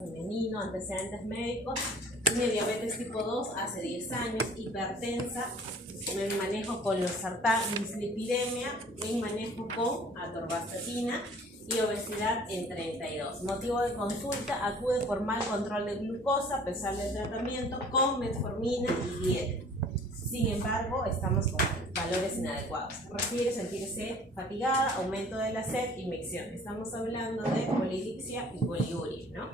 femenino, antecedentes médicos, tiene diabetes tipo 2 hace 10 años, hipertensa, me manejo con losartán, dislipidemia, me manejo con atorvastatina y obesidad en 32. Motivo de consulta, acude por mal control de glucosa a pesar del tratamiento con metformina y dieta. Sin embargo, estamos con valores inadecuados. Refiere sentirse fatigada, aumento de la sed y micción. Estamos hablando de polidipsia y poliuria, ¿no?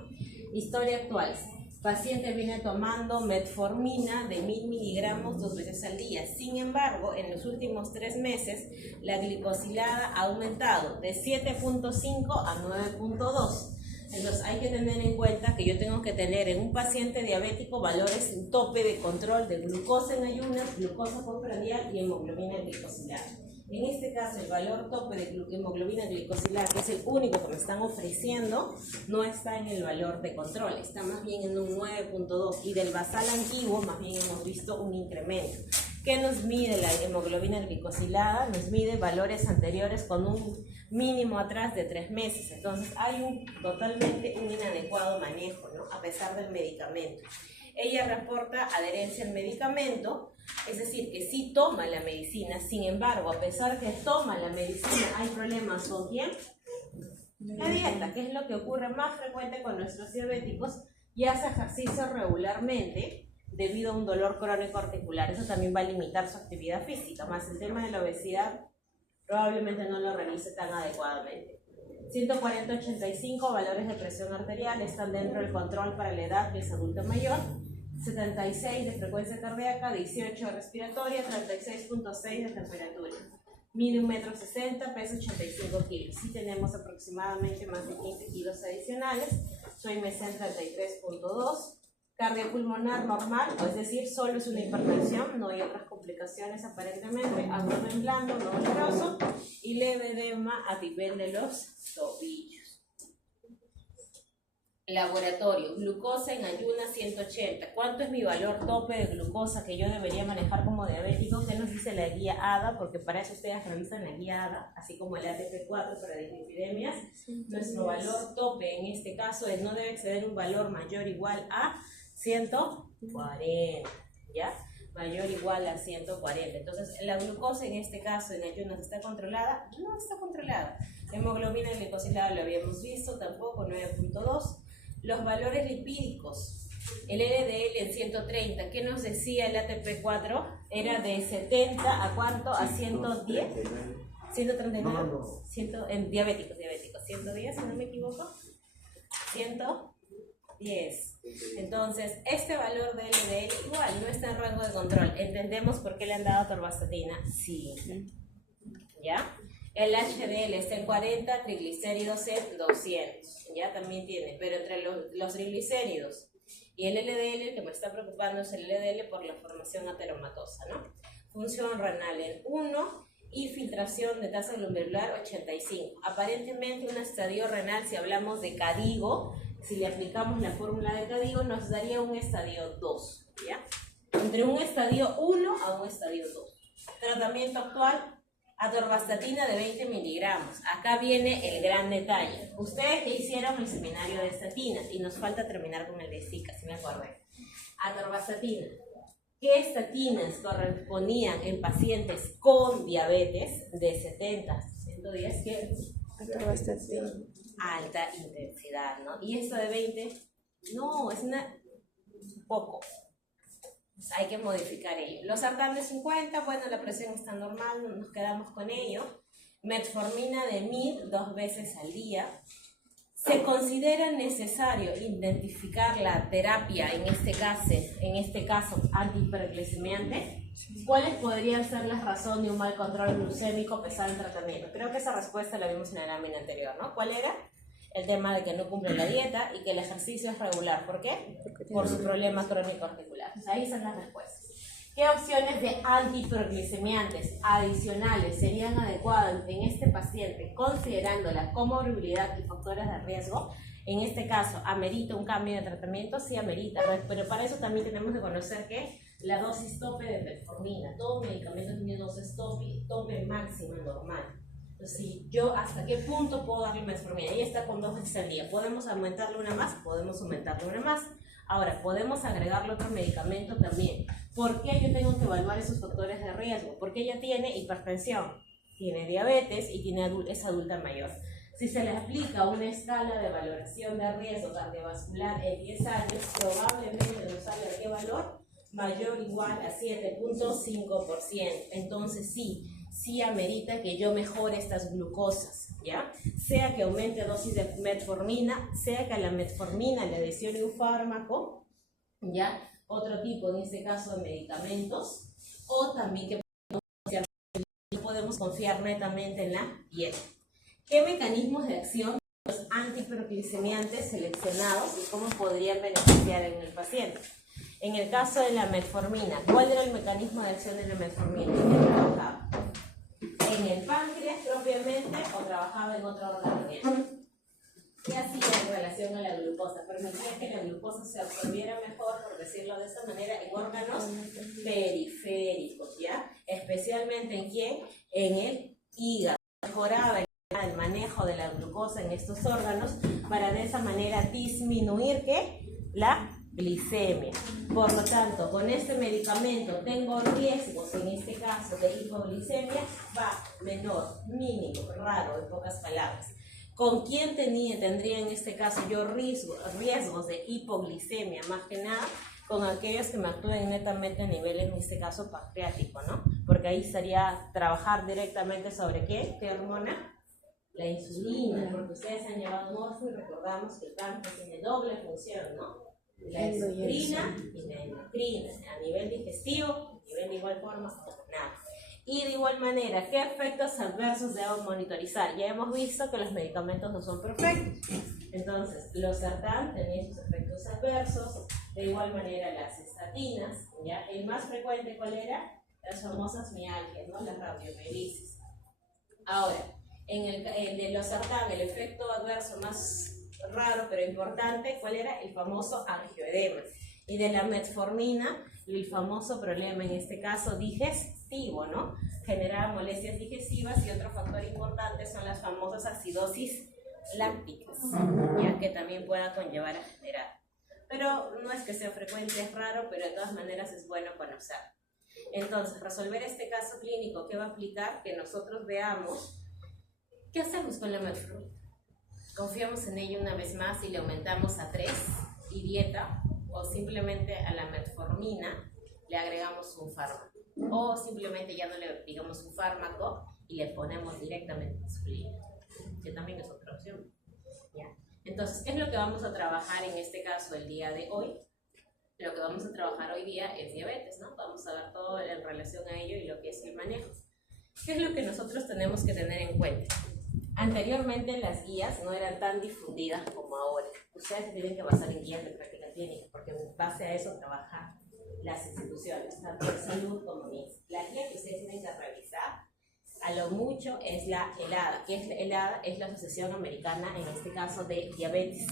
Historia actual. Paciente viene tomando metformina de 1000 miligramos 2 veces al día. Sin embargo, en los últimos 3 meses, la glicosilada ha aumentado de 7.5 a 9.2. Entonces hay que tener en cuenta que yo tengo que tener en un paciente diabético valores en tope de control de glucosa en ayunas, glucosa postprandial y hemoglobina glicosilada. En este caso el valor tope de hemoglobina glicosilada, que es el único que me están ofreciendo, no está en el valor de control, está más bien en un 9.2 y del basal antiguo más bien hemos visto un incremento. ¿Qué nos mide la hemoglobina glicosilada? Nos mide valores anteriores con un mínimo atrás de 3 meses. Entonces hay totalmente un inadecuado manejo, ¿no? A pesar del medicamento. Ella reporta adherencia al medicamento, es decir, que sí toma la medicina. Sin embargo, a pesar que toma la medicina, hay problemas con ¿quién? La dieta, que es lo que ocurre más frecuente con nuestros diabéticos, y hace ejercicio regularmente debido a un dolor crónico articular. Eso también va a limitar su actividad física, más el tema de la obesidad probablemente no lo realice tan adecuadamente. 140-85 valores de presión arterial están dentro del control para la edad que es adulto mayor. 76 de frecuencia cardíaca, 18 respiratoria, 36.6 de temperatura. Mide 1,60 m, pesa 85 kilos. Sí tenemos aproximadamente más de 15 kilos adicionales. Su IMC en 33.2. Cardiopulmonar normal, es decir, solo es una hipertensión, no hay otras complicaciones aparentemente, abdomen blando, no doloroso y leve edema a nivel de los tobillos. Laboratorio, glucosa en ayunas 180. ¿Cuánto es mi valor tope de glucosa que yo debería manejar como diabético? ¿Qué nos dice la guía ADA? Porque para eso ustedes revisan la guía ADA, así como el ATP4 para dislipidemias. Nuestro valor tope en este caso no debe exceder un valor mayor o igual a 140, ¿ya? Mayor o igual a 140. Entonces, la glucosa en este caso en ayunas está controlada, no está controlada. Hemoglobina glicosilada lo habíamos visto, tampoco 9.2. Los valores lipídicos, el LDL en 130, ¿qué nos decía el ATP4? Era de 70 a ¿cuánto? A 110. 139. No. En diabéticos, 110, si no me equivoco. 110. Entonces, este valor de LDL igual no está en rango de control. ¿Entendemos por qué le han dado atorvastatina? Sí. ¿Ya? El HDL está en 40, triglicéridos en 200. Ya también tiene, pero entre los triglicéridos y el LDL, el que me está preocupando es el LDL por la formación ateromatosa, ¿no? Función renal en 1 y filtración de tasa glomerular 85. Aparentemente un estadio renal, si hablamos de KDIGO, si le aplicamos la fórmula de KDIGO, nos daría un estadio 2, ¿ya? Entre un estadio 1 a un estadio 2. Tratamiento actual, atorvastatina de 20 miligramos. Acá viene el gran detalle. Ustedes que hicieron el seminario de estatinas, y nos falta terminar con el de Zika, si me acordé. Atorvastatina. ¿Qué estatinas correspondían en pacientes con diabetes de 70 a 110? ¿Qué? Atorvastatina. Alta intensidad, ¿no? Y esto de 20, no, es poco. Hay que modificar ello. Los sartán de 50, bueno, la presión está normal, nos quedamos con ello. Metformina de 1000 2 veces al día. ¿Se considera necesario identificar la terapia, en este caso antihiperglicemiante? ¿Cuáles podrían ser las razones de un mal control glucémico a pesar del tratamiento? Creo que esa respuesta la vimos en la lámina anterior, ¿no? ¿Cuál era? El tema de que no cumple la dieta y que el ejercicio es regular. ¿Por qué? Por su problema crónico articular. Ahí están las respuestas. ¿Qué opciones de antihiperglicemiantes adicionales serían adecuadas en este paciente considerando la comorbilidad y factores de riesgo? En este caso, ¿amerita un cambio de tratamiento? Sí, amerita, pero para eso también tenemos que conocer que la dosis tope de metformina, todo medicamento tiene dosis tope máxima normal. Entonces, si yo hasta qué punto puedo darle metformina, ella está con 2 veces al día, ¿podemos aumentarle una más? Podemos aumentarle una más. Ahora, podemos agregarle otro medicamento también. ¿Por qué yo tengo que evaluar esos factores de riesgo? Porque ella tiene hipertensión, tiene diabetes y es adulta mayor. Si se le aplica una escala de valoración de riesgo cardiovascular en 10 años, probablemente nos salga ¿qué valor? Mayor o igual a 7.5%. Entonces sí amerita que yo mejore estas glucosas, ¿ya? Sea que aumente dosis de metformina, sea que a la metformina le adicione un fármaco, ¿ya? Otro tipo, en este caso, de medicamentos, o también que podemos confiar netamente en la dieta. ¿Qué mecanismos de acción los antihiperglicemiantes seleccionados y cómo podrían beneficiar en el paciente? En el caso de la metformina, ¿cuál era el mecanismo de acción de la metformina? ¿En qué trabajaba? ¿En el páncreas propiamente o trabajaba en otro órgano? ¿Qué hacía en relación a la glucosa? Permitía que la glucosa se absorbiera mejor, por decirlo de esta manera, en órganos periféricos, ¿ya? Especialmente ¿en quién? En el hígado. Mejoraba el manejo de la glucosa en estos órganos para de esa manera disminuir ¿qué? La glicemia. Por lo tanto, con este medicamento tengo riesgos, en este caso de hipoglicemia, menor, mínimo, raro, en pocas palabras. ¿Con quién tendría en este caso yo riesgos de hipoglicemia? Más que nada con aquellos que me actúen netamente a nivel, en este caso, pancreático, ¿no? Porque ahí sería trabajar directamente sobre ¿qué? ¿Qué hormona? La insulina, porque ustedes han llevado morfo y recordamos que el páncreas tiene doble función, ¿no? La exocrina y la endocrina, a nivel digestivo, a nivel de igual forma, nada. Y de igual manera, ¿qué efectos adversos debo monitorizar? Ya hemos visto que los medicamentos no son perfectos. Entonces, los sartán tenían sus efectos adversos, de igual manera las estatinas, ¿ya? El más frecuente, ¿cuál era? Las famosas mialgias, ¿no? Las radiomielisis. Ahora, en el de los sartán, el efecto adverso más raro pero importante, ¿cuál era? El famoso angioedema. Y de la metformina, el famoso problema, en este caso digestivo, ¿no? Generaba molestias digestivas, y otro factor importante son las famosas acidosis lácticas, ya que también pueda conllevar a generar. Pero no es que sea frecuente, es raro, pero de todas maneras es bueno conocer. Entonces, resolver este caso clínico, ¿qué va a aplicar? Que nosotros veamos qué hacemos con la metformina. Confiamos en ella una vez más y le aumentamos a 3 y dieta, o simplemente a la metformina le agregamos un fármaco, o simplemente ya no le digamos un fármaco y le ponemos directamente insulina, que también es otra opción, ¿ya? Entonces, ¿qué es lo que vamos a trabajar en este caso el día de hoy? Lo que vamos a trabajar hoy día es diabetes, ¿no? Vamos a ver todo en relación a ello y lo que es el manejo. ¿Qué es lo que nosotros tenemos que tener en cuenta? Anteriormente las guías no eran tan difundidas como ahora. Ustedes tienen que basar en guías de práctica clínica, porque en base a eso trabajan las instituciones, tanto de salud como MINS. La guía que ustedes tienen que revisar, a lo mucho, es la ELADA. ¿Qué es la ELADA? Es la Asociación Americana, en este caso, de Diabetes.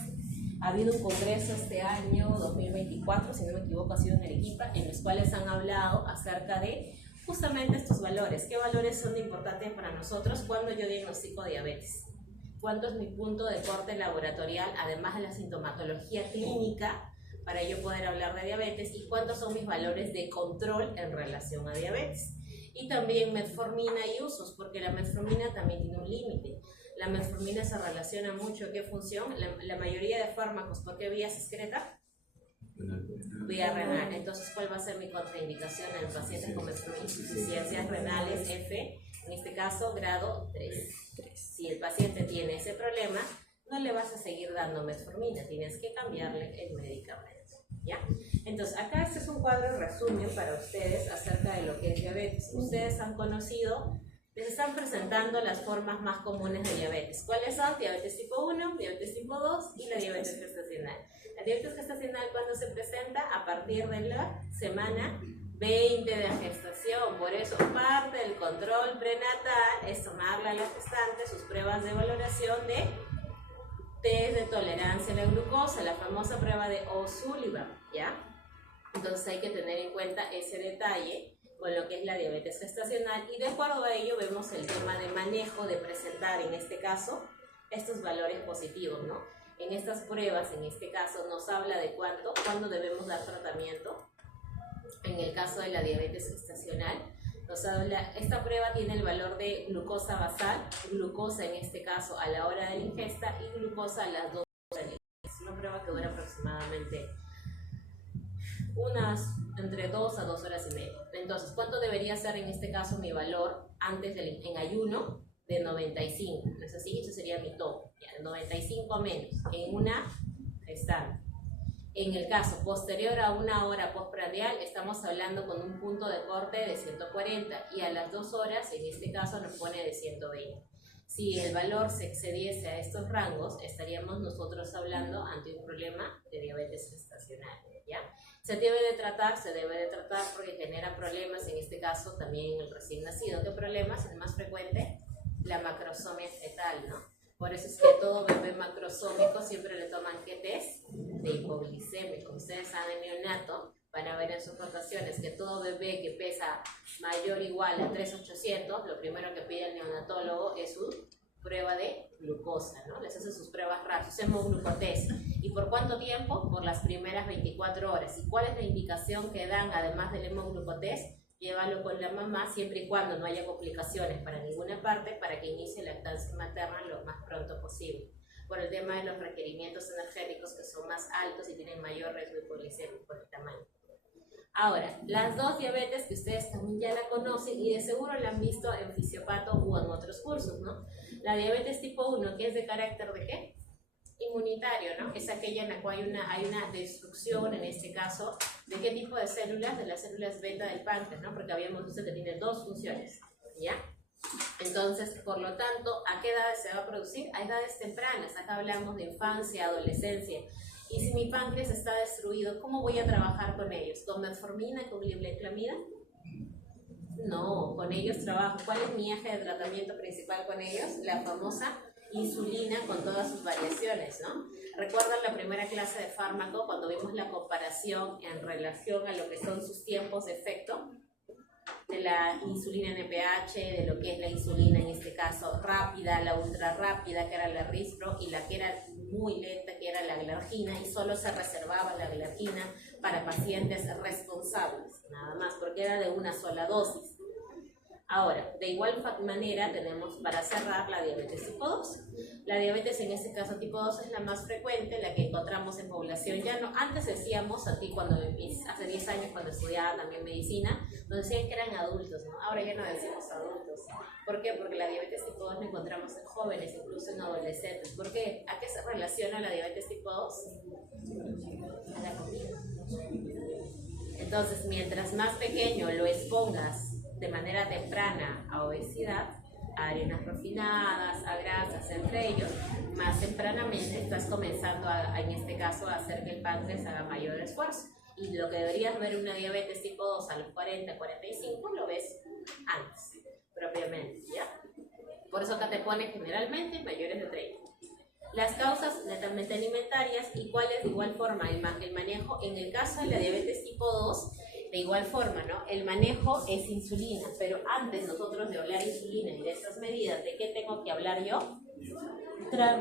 Ha habido un congreso este año 2024, si no me equivoco, ha sido en Arequipa, en los cuales han hablado acerca de justamente estos valores. ¿Qué valores son importantes para nosotros cuando yo diagnostico diabetes? ¿Cuánto es mi punto de corte laboratorial, además de la sintomatología clínica, para yo poder hablar de diabetes? ¿Y cuántos son mis valores de control en relación a diabetes? Y también metformina y usos, porque la metformina también tiene un límite. La metformina se relaciona mucho a qué función. La mayoría de fármacos, ¿por qué vía se excreta? Vía renal. Entonces, ¿cuál va a ser mi contraindicación en pacientes con insuficiencias renales F? En este caso, grado 3. Si el paciente tiene ese problema, no le vas a seguir dando metformina, tienes que cambiarle el medicamento, ¿ya? Entonces, acá este es un cuadro de resumen para ustedes acerca de lo que es diabetes. Ustedes han conocido, les están presentando las formas más comunes de diabetes. ¿Cuáles son? Diabetes tipo 1, diabetes tipo 2 y la diabetes gestacional. La diabetes gestacional, ¿cuándo se presenta? A partir de la semana 20 de gestación. Por eso parte del control prenatal es tomarle a la gestante sus pruebas de valoración de test de tolerancia a la glucosa, la famosa prueba de O'Sullivan, ¿ya? Entonces hay que tener en cuenta ese detalle con lo que es la diabetes gestacional, y de acuerdo a ello vemos el tema de manejo, de presentar en este caso estos valores positivos, ¿no? En estas pruebas, en este caso, nos habla de cuándo debemos dar tratamiento. En el caso de la diabetes gestacional, nos habla, esta prueba tiene el valor de glucosa basal, glucosa en este caso a la hora de la ingesta y glucosa a las 2 horas de la ingesta. Es una prueba que dura aproximadamente entre 2 a 2 horas y media. Entonces, ¿cuánto debería ser en este caso mi valor antes en ayuno? De 95, ¿no es así? Eso sería mi tope, de 95 menos, en una gestante. En el caso posterior a 1 hora postprandial, estamos hablando con un punto de corte de 140 y a las 2 horas, en este caso, nos pone de 120. Si el valor se excediese a estos rangos, estaríamos nosotros hablando ante un problema de diabetes gestacional, ¿ya? Se debe de tratar porque genera problemas, en este caso también en el recién nacido. ¿Qué problemas? El más frecuente, la macrosomia fetal, ¿no? Por eso es que a todo bebé macrosómico siempre le toman ¿qué test? De hipoglicemia. Como ustedes saben, neonato, van a ver en sus rotaciones que todo bebé que pesa mayor o igual a 3,800, lo primero que pide el neonatólogo es su prueba de glucosa, ¿no? Les hace sus pruebas rápidas, su hemoglucotest. ¿Y por cuánto tiempo? Por las primeras 24 horas. ¿Y cuál es la indicación que dan además del hemoglucotest? Llévalo con la mamá siempre y cuando no haya complicaciones para ninguna parte, para que inicie la lactancia materna lo más pronto posible, por el tema de los requerimientos energéticos que son más altos y tienen mayor riesgo hipoglicémico por el tamaño. Ahora, las dos diabetes que ustedes también ya la conocen y de seguro la han visto en fisiopato u en otros cursos, ¿no? La diabetes tipo 1, que es de carácter ¿de qué? Inmunitario, ¿no? Es aquella en la cual hay una destrucción, en este caso, ¿de qué tipo de células? De las células beta del páncreas, ¿no? Porque habíamos visto que tiene 2 funciones, ¿ya? Entonces, por lo tanto, ¿a qué edades se va a producir? A edades tempranas. Acá hablamos de infancia, adolescencia. Y si mi páncreas está destruido, ¿cómo voy a trabajar con ellos? ¿Con metformina, con glibenclamida? No, con ellos trabajo. ¿Cuál es mi eje de tratamiento principal con ellos? La famosa insulina con todas sus variaciones, ¿no? ¿Recuerdan la primera clase de fármaco cuando vimos la comparación en relación a lo que son sus tiempos de efecto? De la insulina NPH, de lo que es la insulina en este caso rápida, la ultra rápida que era la Rispro y la que era muy lenta que era la glargina, y solo se reservaba la glargina para pacientes responsables, nada más, porque era de una sola dosis. Ahora, de igual manera tenemos para cerrar la diabetes tipo 2. La diabetes en este caso tipo 2 es la más frecuente, la que encontramos en población llano. Antes decíamos, a ti cuando hace 10 años cuando estudiaba también medicina, nos decían que eran adultos, ¿no? Ahora ya no decimos adultos. ¿Por qué? Porque la diabetes tipo 2 la encontramos en jóvenes, incluso en adolescentes. ¿Por qué? ¿A qué se relaciona la diabetes tipo 2? A la comida. Entonces, mientras más pequeño lo expongas de manera temprana a obesidad, a harinas refinadas, a grasas, entre ellos, más tempranamente estás comenzando en este caso a hacer que el páncreas haga mayor esfuerzo. Y lo que deberías ver una diabetes tipo 2 a los 40, 45, lo ves antes, propiamente, ¿ya? Por eso acá te pone generalmente mayores de 30. Las causas netamente alimentarias y cuáles de igual forma el manejo. En el caso de la diabetes tipo 2, de igual forma, ¿no? El manejo es insulina, pero antes nosotros de hablar insulina y de estas medidas, ¿de qué tengo que hablar yo?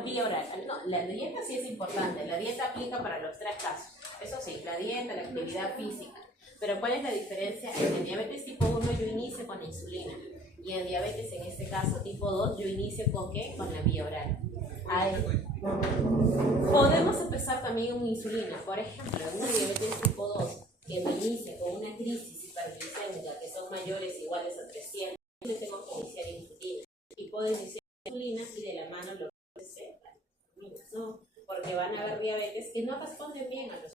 Vía oral. No, la dieta sí es importante, la dieta aplica para los 3 casos. Eso sí, la dieta, la actividad física. Pero ¿cuál es la diferencia? En diabetes tipo 1 yo inicio con la insulina y en diabetes, en este caso tipo 2, yo inicio ¿con qué? Con la vía oral. Podemos empezar también con insulina. Por ejemplo, en una diabetes tipo 2 que me inicia con una crisis hiperglicémica que son mayores o iguales a 300, yo tengo que iniciar insulina. Y puedo iniciar insulina y de la mano lo que sea. No, porque van a haber diabetes que no responden bien a los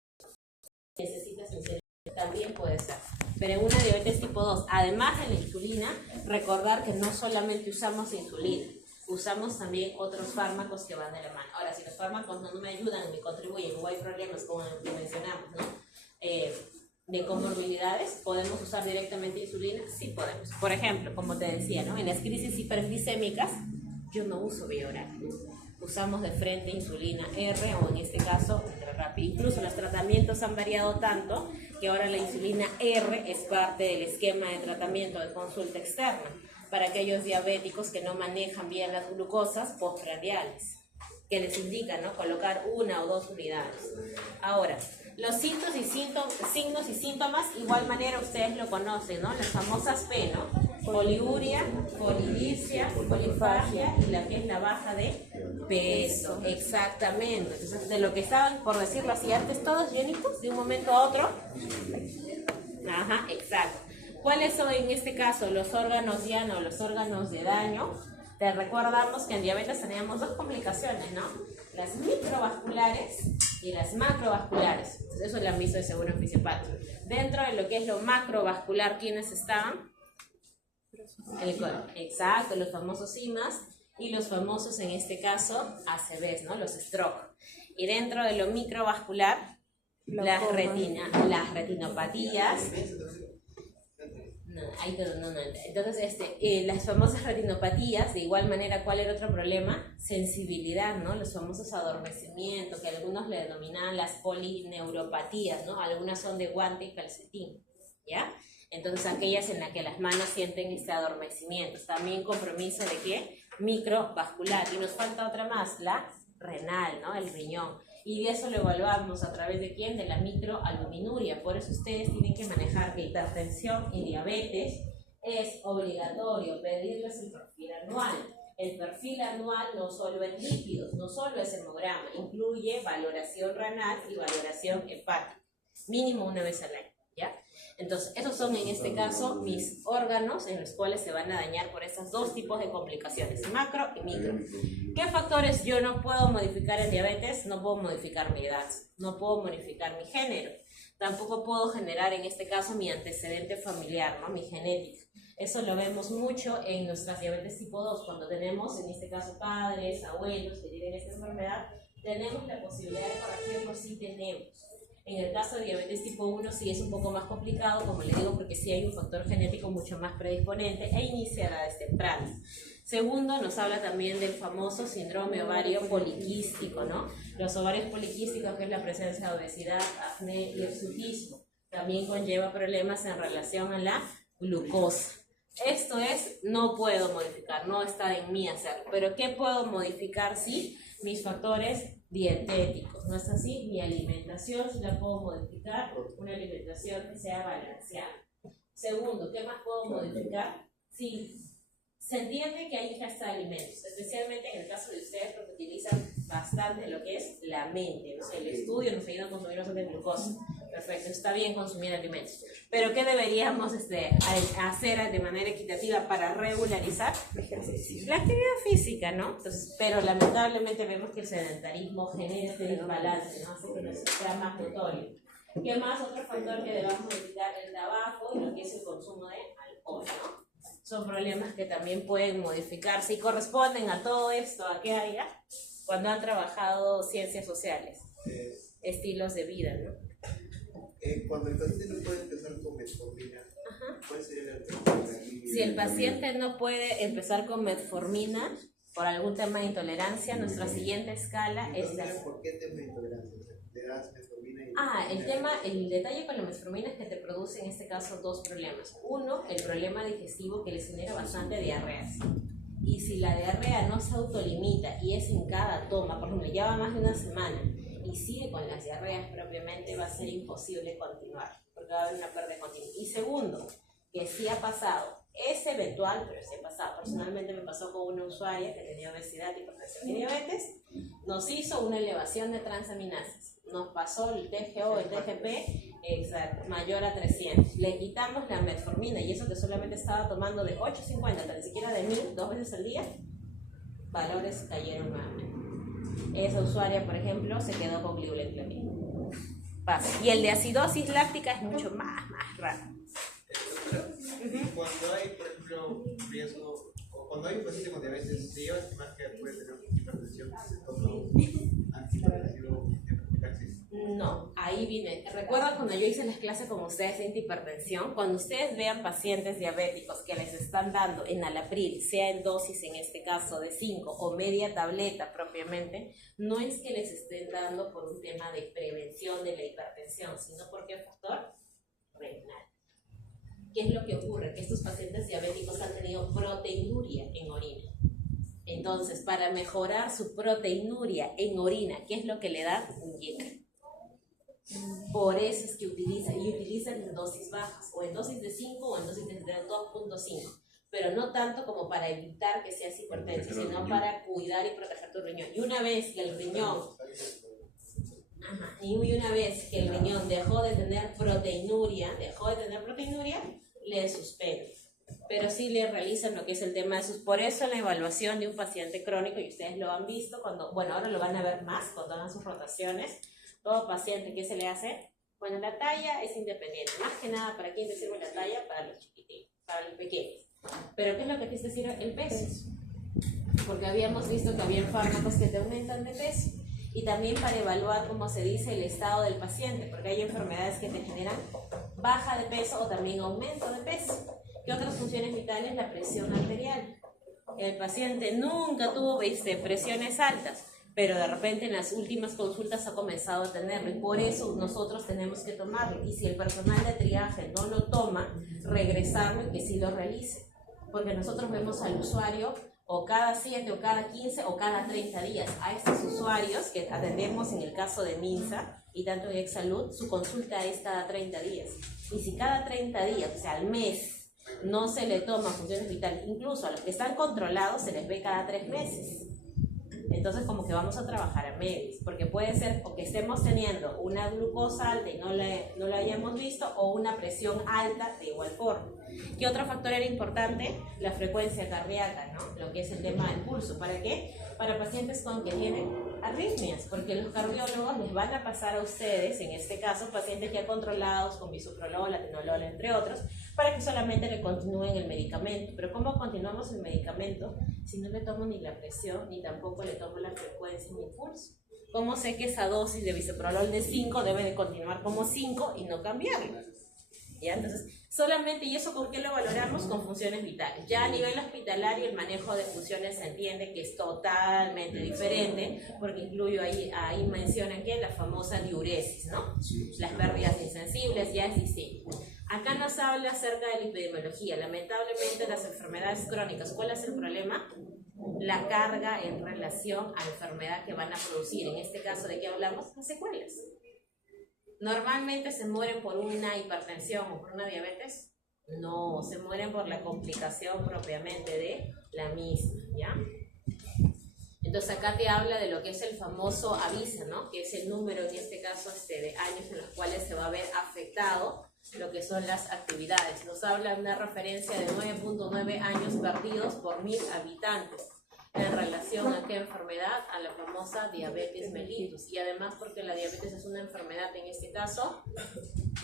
necesitas insulina. También puede ser. Pero en una diabetes tipo 2, además de la insulina, recordar que no solamente usamos insulina, usamos también otros fármacos que van de la mano. Ahora, si los fármacos no me ayudan, me contribuyen, o hay problemas como mencionamos, ¿no? De comorbilidades, ¿podemos usar directamente insulina? Sí podemos. Por ejemplo, como te decía, ¿no? En las crisis hiperglicémicas, yo no uso vía oral. Usamos de frente insulina R o en este caso, rápido. Incluso los tratamientos han variado tanto que ahora la insulina R es parte del esquema de tratamiento de consulta externa para aquellos diabéticos que no manejan bien las glucosas postprandiales, que les indican, ¿no?, colocar 1 o 2 unidades. Ahora, los signos y síntomas, igual manera ustedes lo conocen, ¿no? Las famosas P, ¿no? Poliuria, polidipsia, polifagia y la que es la baja de peso. Exactamente. Entonces, de lo que estaban, por decirlo así, antes todos llenitos de un momento a otro. Ajá, exacto. ¿Cuáles son en este caso los órganos llanos, los órganos de daño? Te recordamos que en diabetes teníamos 2 complicaciones, ¿no? Las microvasculares y las macrovasculares. Entonces, eso es el aviso de seguro en fisiopatía. Dentro de lo que es lo macrovascular, ¿quiénes estaban? Exacto, los famosos IMAs y los famosos, en este caso, ACVs, ¿no? Los stroke. Y dentro de lo microvascular, las retinopatías. Entonces, las famosas retinopatías, de igual manera, ¿cuál era otro problema? Sensibilidad, ¿no? Los famosos adormecimientos, que algunos le denominaban las polineuropatías, ¿no? Algunas son de guante y calcetín, ¿ya? Entonces, aquellas en las que las manos sienten este adormecimiento. También compromiso de ¿qué? Microvascular. Y nos falta otra más, la renal, ¿no? El riñón. Y de eso lo evaluamos a través de ¿quién? De la microalbuminuria. Por eso ustedes tienen que manejar que hipertensión y diabetes es obligatorio pedirles el perfil anual. El perfil anual no solo es lípidos, no solo es hemograma, incluye valoración renal y valoración hepática. Mínimo una vez al año, ¿ya? Entonces, esos son en este caso mis órganos en los cuales se van a dañar por esos 2 tipos de complicaciones, macro y micro. ¿Qué factores yo no puedo modificar en diabetes? No puedo modificar mi edad, no puedo modificar mi género, tampoco puedo generar en este caso mi antecedente familiar, ¿no? Mi genética. Eso lo vemos mucho en nuestras diabetes tipo 2, cuando tenemos en este caso padres, abuelos que tienen esta enfermedad, tenemos la posibilidad de corregirlo si tenemos. En el caso de diabetes tipo 1 sí es un poco más complicado, como le digo, porque sí hay un factor genético mucho más predisponente e inicia a edades tempranas. Segundo, nos habla también del famoso síndrome ovario poliquístico, ¿no? Los ovarios poliquísticos, que es la presencia de obesidad, acné y hirsutismo, también conlleva problemas en relación a la glucosa. Esto es, no puedo modificar, no está en mí hacerlo, pero ¿qué puedo modificar? Sí, mis factores dietéticos, ¿no es así? Mi alimentación sí la puedo modificar, una alimentación que sea balanceada. Segundo, ¿qué más puedo modificar? Sí, se entiende que hay ingesta de alimentos, especialmente en el caso de ustedes porque utilizan bastante lo que es la mente, ¿no? El estudio nos ayuda a consumir bastante glucosa. Perfecto, está bien consumir alimentos. Pero ¿qué deberíamos hacer de manera equitativa para regularizar? La actividad física, ¿no? Entonces, pero lamentablemente vemos que el sedentarismo genera este desbalance, ¿no? Hace que nos sea más notorio. ¿Qué más? Otro factor que debamos modificar el trabajo y lo que es el consumo de alcohol, ¿no? Son problemas que también pueden modificarse y corresponden a todo esto, a qué haya, cuando han trabajado ciencias sociales, estilos de vida, ¿no? Cuando el paciente no puede empezar con metformina, ¿cuál sería la alternativa? Si el paciente no puede empezar con metformina por algún tema de intolerancia, nuestra siguiente escala es la... ¿Por qué tema de intolerancia? ¿Le das metformina y... el detalle con la metformina es que te produce en este caso 2 problemas. Uno, el problema digestivo que les genera bastante diarreas. Y si la diarrea no se autolimita y es en cada toma, por ejemplo, lleva más de una semana, y sigue con las diarreas propiamente, va a ser imposible continuar, porque va a haber una pérdida continua. Y segundo, que sí ha pasado, es eventual, pero sí ha pasado. Personalmente me pasó con una usuaria que tenía obesidad, hipertensión y diabetes, nos hizo una elevación de transaminasas, nos pasó el TGO, el TGP, exacto, mayor a 300. Le quitamos la metformina y eso que solamente estaba tomando de 850 hasta ni siquiera de 1000, 2 veces al día, valores cayeron nuevamente. Esa usuaria, por ejemplo, se quedó con gliuleclamina. Y el de acidosis láctica es mucho más raro. Cuando hay, por ejemplo, riesgo, o cuando hay un paciente con diabetes, se lleva a estimar que puede tener hipertensión, se toma un antihipertensivo de profilaxis. No, ahí viene. ¿Recuerdan cuando yo hice las clases con ustedes de hipertensión? Cuando ustedes vean pacientes diabéticos que les están dando enalapril, sea en dosis en este caso de 5 o media tableta propiamente, no es que les estén dando por un tema de prevención de la hipertensión, sino porque es factor renal. ¿Qué es lo que ocurre? Que estos pacientes diabéticos han tenido proteinuria en orina. Entonces, para mejorar su proteinuria en orina, ¿qué es lo que le dan? Un YEC. Por eso es que utilizan en dosis bajas, o en dosis de 5 o en dosis de 2.5, pero no tanto como para evitar que seas hipertenso, sino para cuidar y proteger tu riñón. Y una vez que el riñón dejó de tener proteinuria, le suspende. Pero sí le realizan lo que es el tema de sus... Por eso la evaluación de un paciente crónico, y ustedes lo han visto, ahora lo van a ver más cuando hagan sus rotaciones. Todo paciente, ¿qué se le hace? Bueno, la talla es independiente. Más que nada, ¿para quién te sirve la talla? Para los chiquititos, para los pequeños. Pero ¿qué es lo que te sirve? El peso. Porque habíamos visto que había fármacos que te aumentan de peso. Y también para evaluar, como se dice, el estado del paciente. Porque hay enfermedades que te generan baja de peso o también aumento de peso. ¿Qué otras funciones vitales? La presión arterial. El paciente nunca tuvo presiones altas, pero de repente en las últimas consultas ha comenzado a tenerlo, y por eso nosotros tenemos que tomarlo. Y si el personal de triaje no lo toma, regresarlo y que sí lo realice. Porque nosotros vemos al usuario o cada 7 o cada 15 o cada 30 días. A estos usuarios que atendemos en el caso de MINSA y tanto en Exsalud, su consulta es cada 30 días. Y si cada 30 días, o sea, al mes, no se le toma funciones vitales, incluso a los que están controlados se les ve cada 3 meses. Entonces como que vamos a trabajar a medias, porque puede ser o que estemos teniendo una glucosa alta y no lo hayamos visto, o una presión alta de igual forma. ¿Qué otro factor era importante? La frecuencia cardíaca, ¿no? Lo que es el tema del pulso. ¿Para qué? Para pacientes con que tienen arritmias, porque los cardiólogos les van a pasar a ustedes, en este caso, pacientes ya controlados con bisoprolol, atenolol, entre otros, para que solamente le continúen el medicamento. Pero ¿cómo continuamos el medicamento si no le tomo ni la presión, ni tampoco le tomo la frecuencia ni el pulso? ¿Cómo sé que esa dosis de bisoprolol de 5 debe de continuar como 5 y no cambiarla? ¿Ya? Entonces, solamente, ¿y eso con qué lo valoramos? Con funciones vitales. Ya a nivel hospitalario el manejo de funciones se entiende que es totalmente diferente, porque incluyo ahí mencionan que la famosa diuresis, ¿no? Las pérdidas insensibles, ya es distinto. Acá nos habla acerca de la epidemiología. Lamentablemente las enfermedades crónicas, ¿cuál es el problema? La carga en relación a la enfermedad que van a producir. En este caso, ¿de qué hablamos? Las secuelas. ¿Normalmente se mueren por una hipertensión o por una diabetes? No, se mueren por la complicación propiamente de la misma, ¿ya? Entonces acá te habla de lo que es el famoso AVISA, ¿no? Que es el número, en este caso, de años en los cuales se va a ver afectado lo que son las actividades. Nos habla de una referencia de 9.9 años perdidos por 1000 habitantes. En relación a qué enfermedad, a la famosa diabetes mellitus, y además porque la diabetes es una enfermedad, en este caso,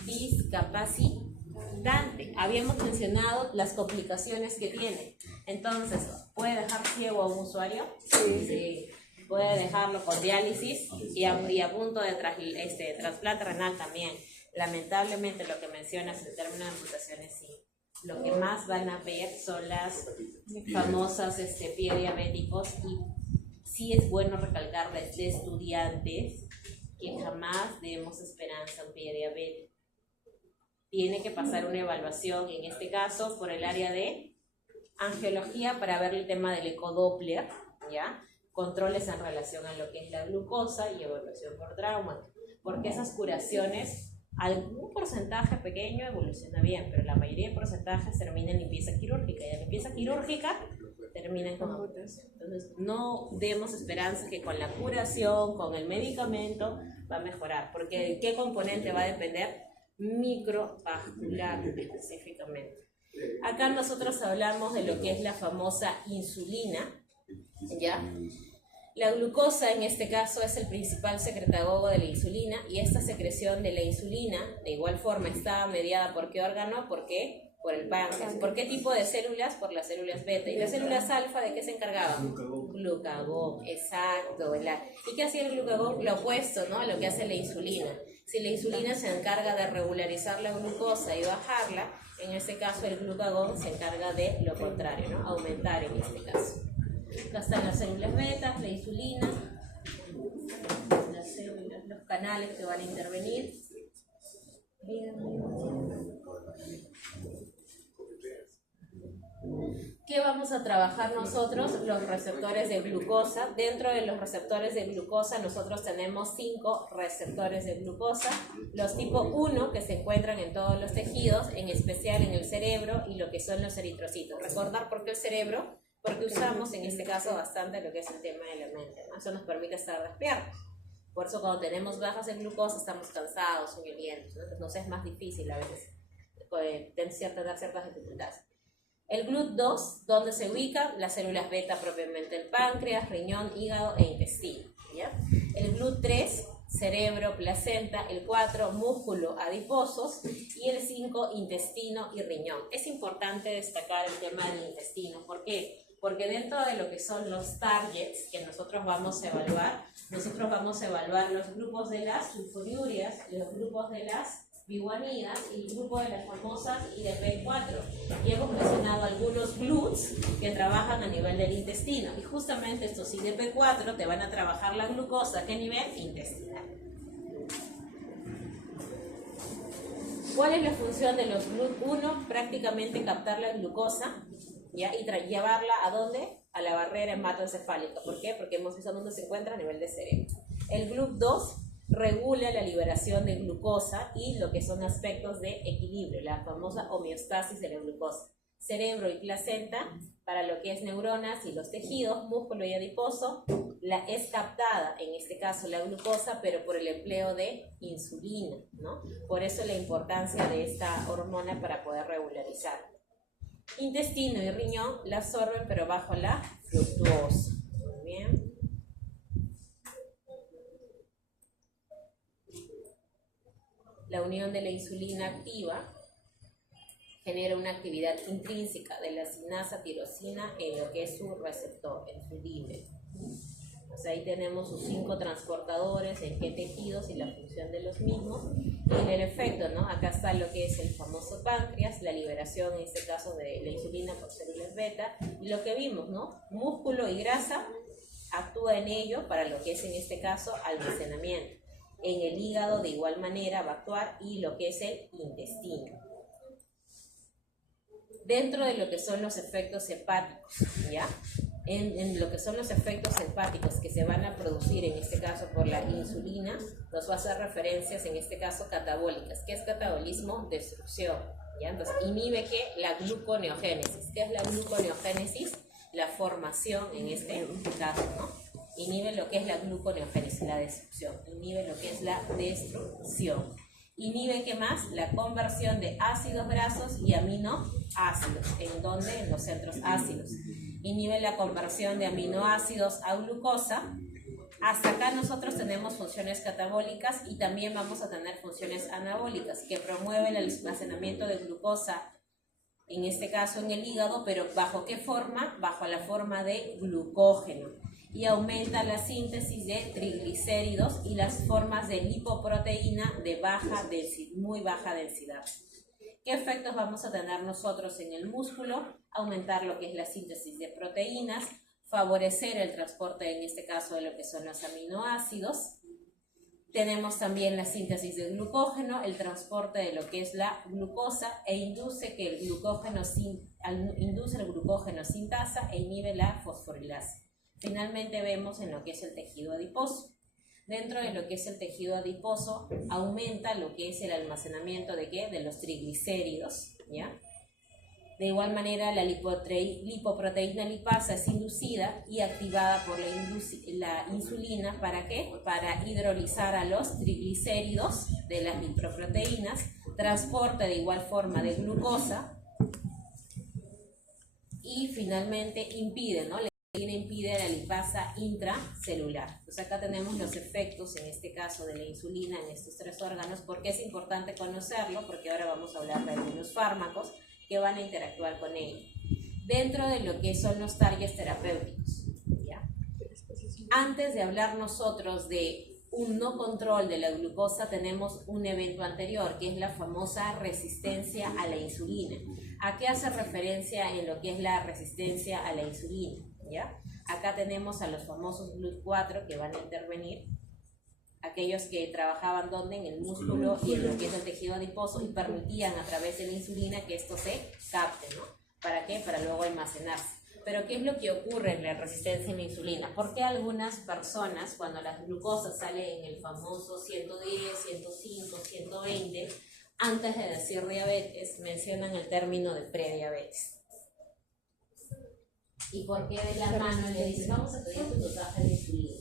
discapacitante. Habíamos mencionado las complicaciones que tiene. Entonces, ¿puede dejar ciego a un usuario? Sí. Puede dejarlo con diálisis y a punto de trasplante renal también. Lamentablemente, lo que mencionas en términos de amputaciones, sí. Lo que más van a ver son las famosas pie diabéticos, y sí es bueno recalcar desde estudiantes que jamás demos esperanza a un pie diabético. Tiene que pasar una evaluación, en este caso por el área de angiología, para ver el tema del ecodoppler, ¿ya? Controles en relación a lo que es la glucosa y evaluación por trauma, porque esas curaciones, algún porcentaje pequeño evoluciona bien, pero la mayoría de porcentajes termina en limpieza quirúrgica, y la limpieza quirúrgica termina en amputación. Entonces, no demos esperanza que con la curación, con el medicamento, va a mejorar, porque de qué componente va a depender, microvascular específicamente. Acá nosotros hablamos de lo que es la famosa insulina, ¿ya? La glucosa, en este caso, es el principal secretagogo de la insulina, y esta secreción de la insulina, de igual forma, está mediada ¿por qué órgano? ¿Por qué? Por el páncreas. ¿Por qué tipo de células? Por las células beta. ¿Y las células alfa de qué se encargaban? Glucagón, exacto. ¿Y qué hacía el glucagón? Lo opuesto, ¿no? A lo que hace la insulina. Si la insulina se encarga de regularizar la glucosa y bajarla, en este caso el glucagón se encarga de lo contrario, ¿no? Aumentar en este caso. Acá están las células beta, la insulina, las células, los canales que van a intervenir. ¿Qué vamos a trabajar nosotros? Los receptores de glucosa. Dentro de los receptores de glucosa nosotros tenemos 5 receptores de glucosa. Los tipo 1 que se encuentran en todos los tejidos, en especial en el cerebro y lo que son los eritrocitos. Recordar por qué el cerebro, porque usamos en este caso bastante lo que es el tema de la mente, ¿no? Eso nos permite estar despiertos. Por eso cuando tenemos bajas de glucosa estamos cansados, somnolientos, ¿no? Entonces nos es más difícil a veces tener ciertas dificultades. El GLUT2, ¿dónde se ubican? Las células beta propiamente el páncreas, riñón, hígado e intestino, ¿ya? El GLUT3, cerebro, placenta. El 4, músculo, adiposos. Y el 5, intestino y riñón. Es importante destacar el tema del intestino. ¿Por qué? Porque dentro de lo que son los targets que nosotros vamos a evaluar los grupos de las sulfuriúrias, los grupos de las biguanidas y el grupo de las famosas IDP4. Y hemos mencionado algunos GLUTs que trabajan a nivel del intestino. Y justamente estos IDP4 te van a trabajar la glucosa. ¿A qué nivel? Intestinal. ¿Cuál es la función de los GLUT1? Prácticamente captar la glucosa, ¿ya? Y llevarla ¿a dónde? A la barrera hematoencefálica. ¿Por qué? Porque hemos visto dónde se encuentra a nivel de cerebro. El GLUT2 regula la liberación de glucosa y lo que son aspectos de equilibrio, la famosa homeostasis de la glucosa. Cerebro y placenta, para lo que es neuronas y los tejidos, músculo y adiposo, es captada, en este caso la glucosa, pero por el empleo de insulina, ¿no? Por eso la importancia de esta hormona para poder regularizar. Intestino y riñón la absorben, pero bajo la fructuosa. Muy bien. La unión de la insulina activa genera una actividad intrínseca de la sinasa tirosina en lo que es su receptor, en su dímer. Pues ahí tenemos sus 5 transportadores, en qué tejidos y la función de los mismos. Y en el efecto, ¿no? Acá está lo que es el famoso páncreas, la liberación en este caso de la insulina por células beta. Y lo que vimos, ¿no? Músculo y grasa actúa en ello para lo que es en este caso almacenamiento. En el hígado de igual manera va a actuar y lo que es el intestino. Dentro de lo que son los efectos hepáticos, ¿ya? En lo que son los efectos hepáticos que se van a producir en este caso por la insulina, nos va a hacer referencias en este caso catabólicas. ¿Qué es catabolismo? Destrucción, ¿ya? Entonces inhibe ¿qué? La gluconeogénesis. ¿Qué es la gluconeogénesis? La formación en este caso, ¿no? Inhibe lo que es la gluconeogénesis, la destrucción. Inhibe lo que es la destrucción. Inhibe, ¿qué más? La conversión de ácidos grasos y aminoácidos. ¿En dónde? En los centros ácidos. Inhibe la conversión de aminoácidos a glucosa. Hasta acá nosotros tenemos funciones catabólicas y también vamos a tener funciones anabólicas que promueven el almacenamiento de glucosa, en este caso en el hígado, pero ¿bajo qué forma? Bajo la forma de glucógeno. Y aumenta la síntesis de triglicéridos y las formas de lipoproteína de muy baja densidad. ¿Qué efectos vamos a tener nosotros en el músculo? Aumentar lo que es la síntesis de proteínas, favorecer el transporte, en este caso, de lo que son los aminoácidos. Tenemos también la síntesis de glucógeno, el transporte de lo que es la glucosa e induce el glucógeno sintasa e inhibe la fosforilasa. Finalmente vemos en lo que es el tejido adiposo. Dentro de lo que es el tejido adiposo aumenta lo que es el almacenamiento de ¿qué? De los triglicéridos, ¿ya? De igual manera la lipoproteína lipasa es inducida y activada por la insulina, ¿para qué? Para hidrolizar a los triglicéridos de las lipoproteínas, transporte de igual forma de glucosa y finalmente impide, ¿no? Impide la lipasa intracelular. Entonces acá tenemos los efectos, en este caso, de la insulina en estos 3 órganos. ¿Por qué es importante conocerlo? Porque ahora vamos a hablar de algunos fármacos que van a interactuar con ella. Dentro de lo que son los targets terapéuticos, ¿ya? Antes de hablar nosotros de un no control de la glucosa, tenemos un evento anterior, que es la famosa resistencia a la insulina. ¿A qué hace referencia en lo que es la resistencia a la insulina? ¿Ya? Acá tenemos a los famosos GLUT4 que van a intervenir, aquellos que trabajaban donde en el músculo y en lo que es el tejido adiposo y permitían a través de la insulina que esto se capte, ¿no? ¿Para qué? Para luego almacenarse. Pero ¿qué es lo que ocurre en la resistencia a la insulina? ¿Por qué algunas personas, cuando la glucosa sale en el famoso 110, 105, 120, antes de decir diabetes, mencionan el término de prediabetes? ¿Y por qué de la mano le dicen, vamos a pedir tu dosaje de insulina?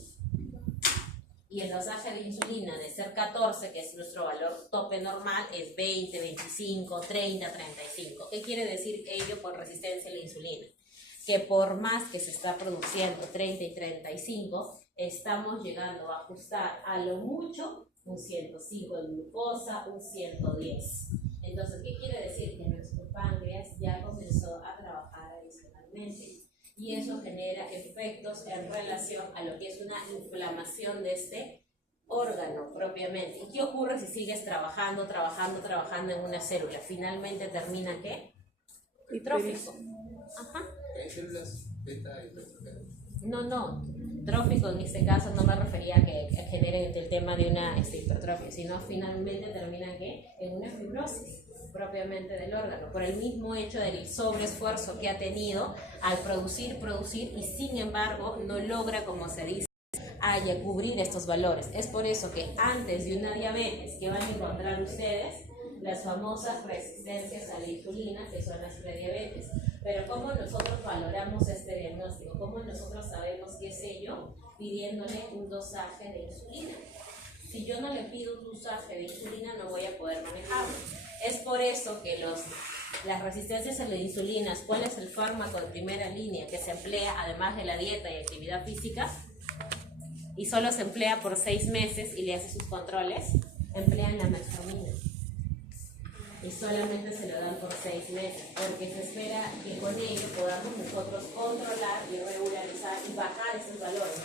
Y el dosaje de insulina de ser 14, que es nuestro valor tope normal, es 20, 25, 30, 35. ¿Qué quiere decir ello por resistencia a la insulina? Que por más que se está produciendo 30 y 35, estamos llegando a ajustar a lo mucho un 105 de glucosa, un 110. Entonces, ¿qué quiere decir? Que nuestro páncreas ya comenzó a trabajar adicionalmente. Y eso genera efectos en relación a lo que es una inflamación de este órgano propiamente. ¿Y qué ocurre si sigues trabajando en una célula? Finalmente termina ¿qué? Trófico. Ajá. ¿Hay células beta y hipertróficas? No, trófico en este caso no me refería a que genere el tema de una hipertrofia, sino finalmente termina ¿qué? En una fibrosis propiamente del órgano, por el mismo hecho del sobreesfuerzo que ha tenido al producir y sin embargo no logra, como se dice, cubrir estos valores. Es por eso que antes de una diabetes, que van a encontrar ustedes las famosas resistencias a la insulina, que son las prediabetes. Pero ¿cómo nosotros valoramos este diagnóstico? ¿Cómo nosotros sabemos qué es ello? Pidiéndole un dosaje de insulina. Si yo no le pido un dosaje de insulina, no voy a poder manejarlo. Es por eso que las resistencias a la insulina, ¿cuál es el fármaco de primera línea que se emplea además de la dieta y actividad física? Y solo se emplea por 6 meses y le hace sus controles. Emplean la metformina. Y solamente se lo dan por 6 meses, porque se espera que con ello podamos nosotros controlar y regularizar y bajar esos valores.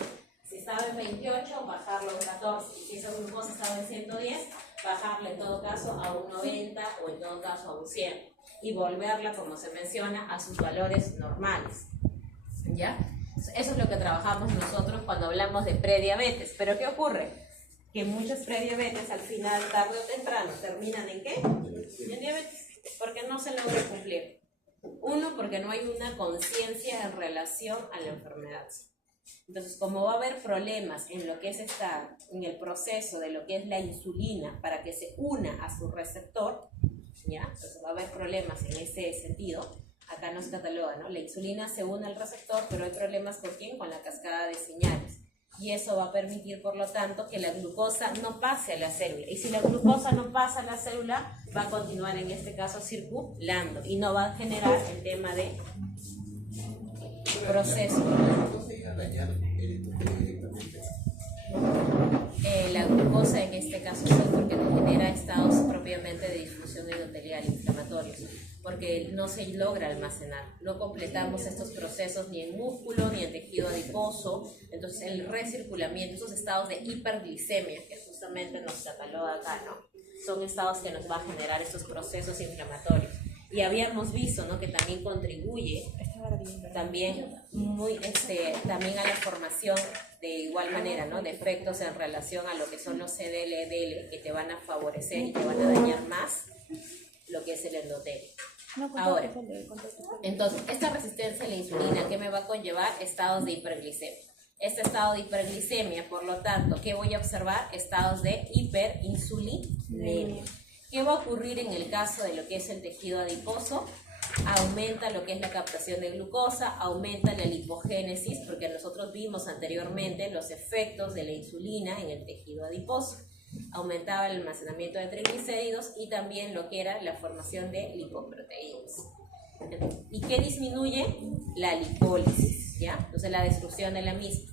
Si estaba en 28, bajarlo a un 14. Si esa glucosa estaba en 110, bajarla en todo caso a un 90 o en todo caso a un 100. Y volverla, como se menciona, a sus valores normales. ¿Ya? Eso es lo que trabajamos nosotros cuando hablamos de prediabetes. ¿Pero qué ocurre? Que muchos prediabetes al final, tarde o temprano, terminan ¿en qué? En diabetes, porque no se logra cumplir. Uno, porque no hay una conciencia en relación a la enfermedad. Entonces, como va a haber problemas en lo que es en el proceso de lo que es la insulina para que se una a su receptor, ¿ya? Entonces va a haber problemas en ese sentido. Acá nos cataloga, ¿no? La insulina se une al receptor, pero hay problemas ¿con quién? Con la cascada de señales. Y eso va a permitir, por lo tanto, que la glucosa no pase a la célula. Y si la glucosa no pasa a la célula, va a continuar, en este caso, circulando y no va a generar el tema de proceso. ¿No se llega a dañar el endotelium directamente? La glucosa, en este caso, sí, porque no genera estados propiamente de disfunción endotelial inflamatorios, porque no se logra almacenar, no completamos estos procesos ni en músculo ni en tejido adiposo. Entonces el recirculamiento, esos estados de hiperglicemia que justamente nos cataloga acá, ¿no? Son estados que nos va a generar estos procesos inflamatorios. Y habíamos visto, ¿no?, que también contribuye también también a la formación de igual manera, ¿no?, de efectos en relación a lo que son los CDL-EDL, que te van a favorecer y te van a dañar más lo que es el endotelio. Ahora, entonces, esta resistencia a la insulina, ¿qué me va a conllevar? Estados de hiperglicemia. Este estado de hiperglicemia, por lo tanto, ¿qué voy a observar? Estados de hiperinsulinemia. ¿Qué va a ocurrir en el caso de lo que es el tejido adiposo? Aumenta lo que es la captación de glucosa, aumenta la lipogénesis, porque nosotros vimos anteriormente los efectos de la insulina en el tejido adiposo. Aumentaba el almacenamiento de triglicéridos y también lo que era la formación de lipoproteínas. ¿Y qué disminuye? La lipólisis, ¿ya? Entonces la destrucción de la misma.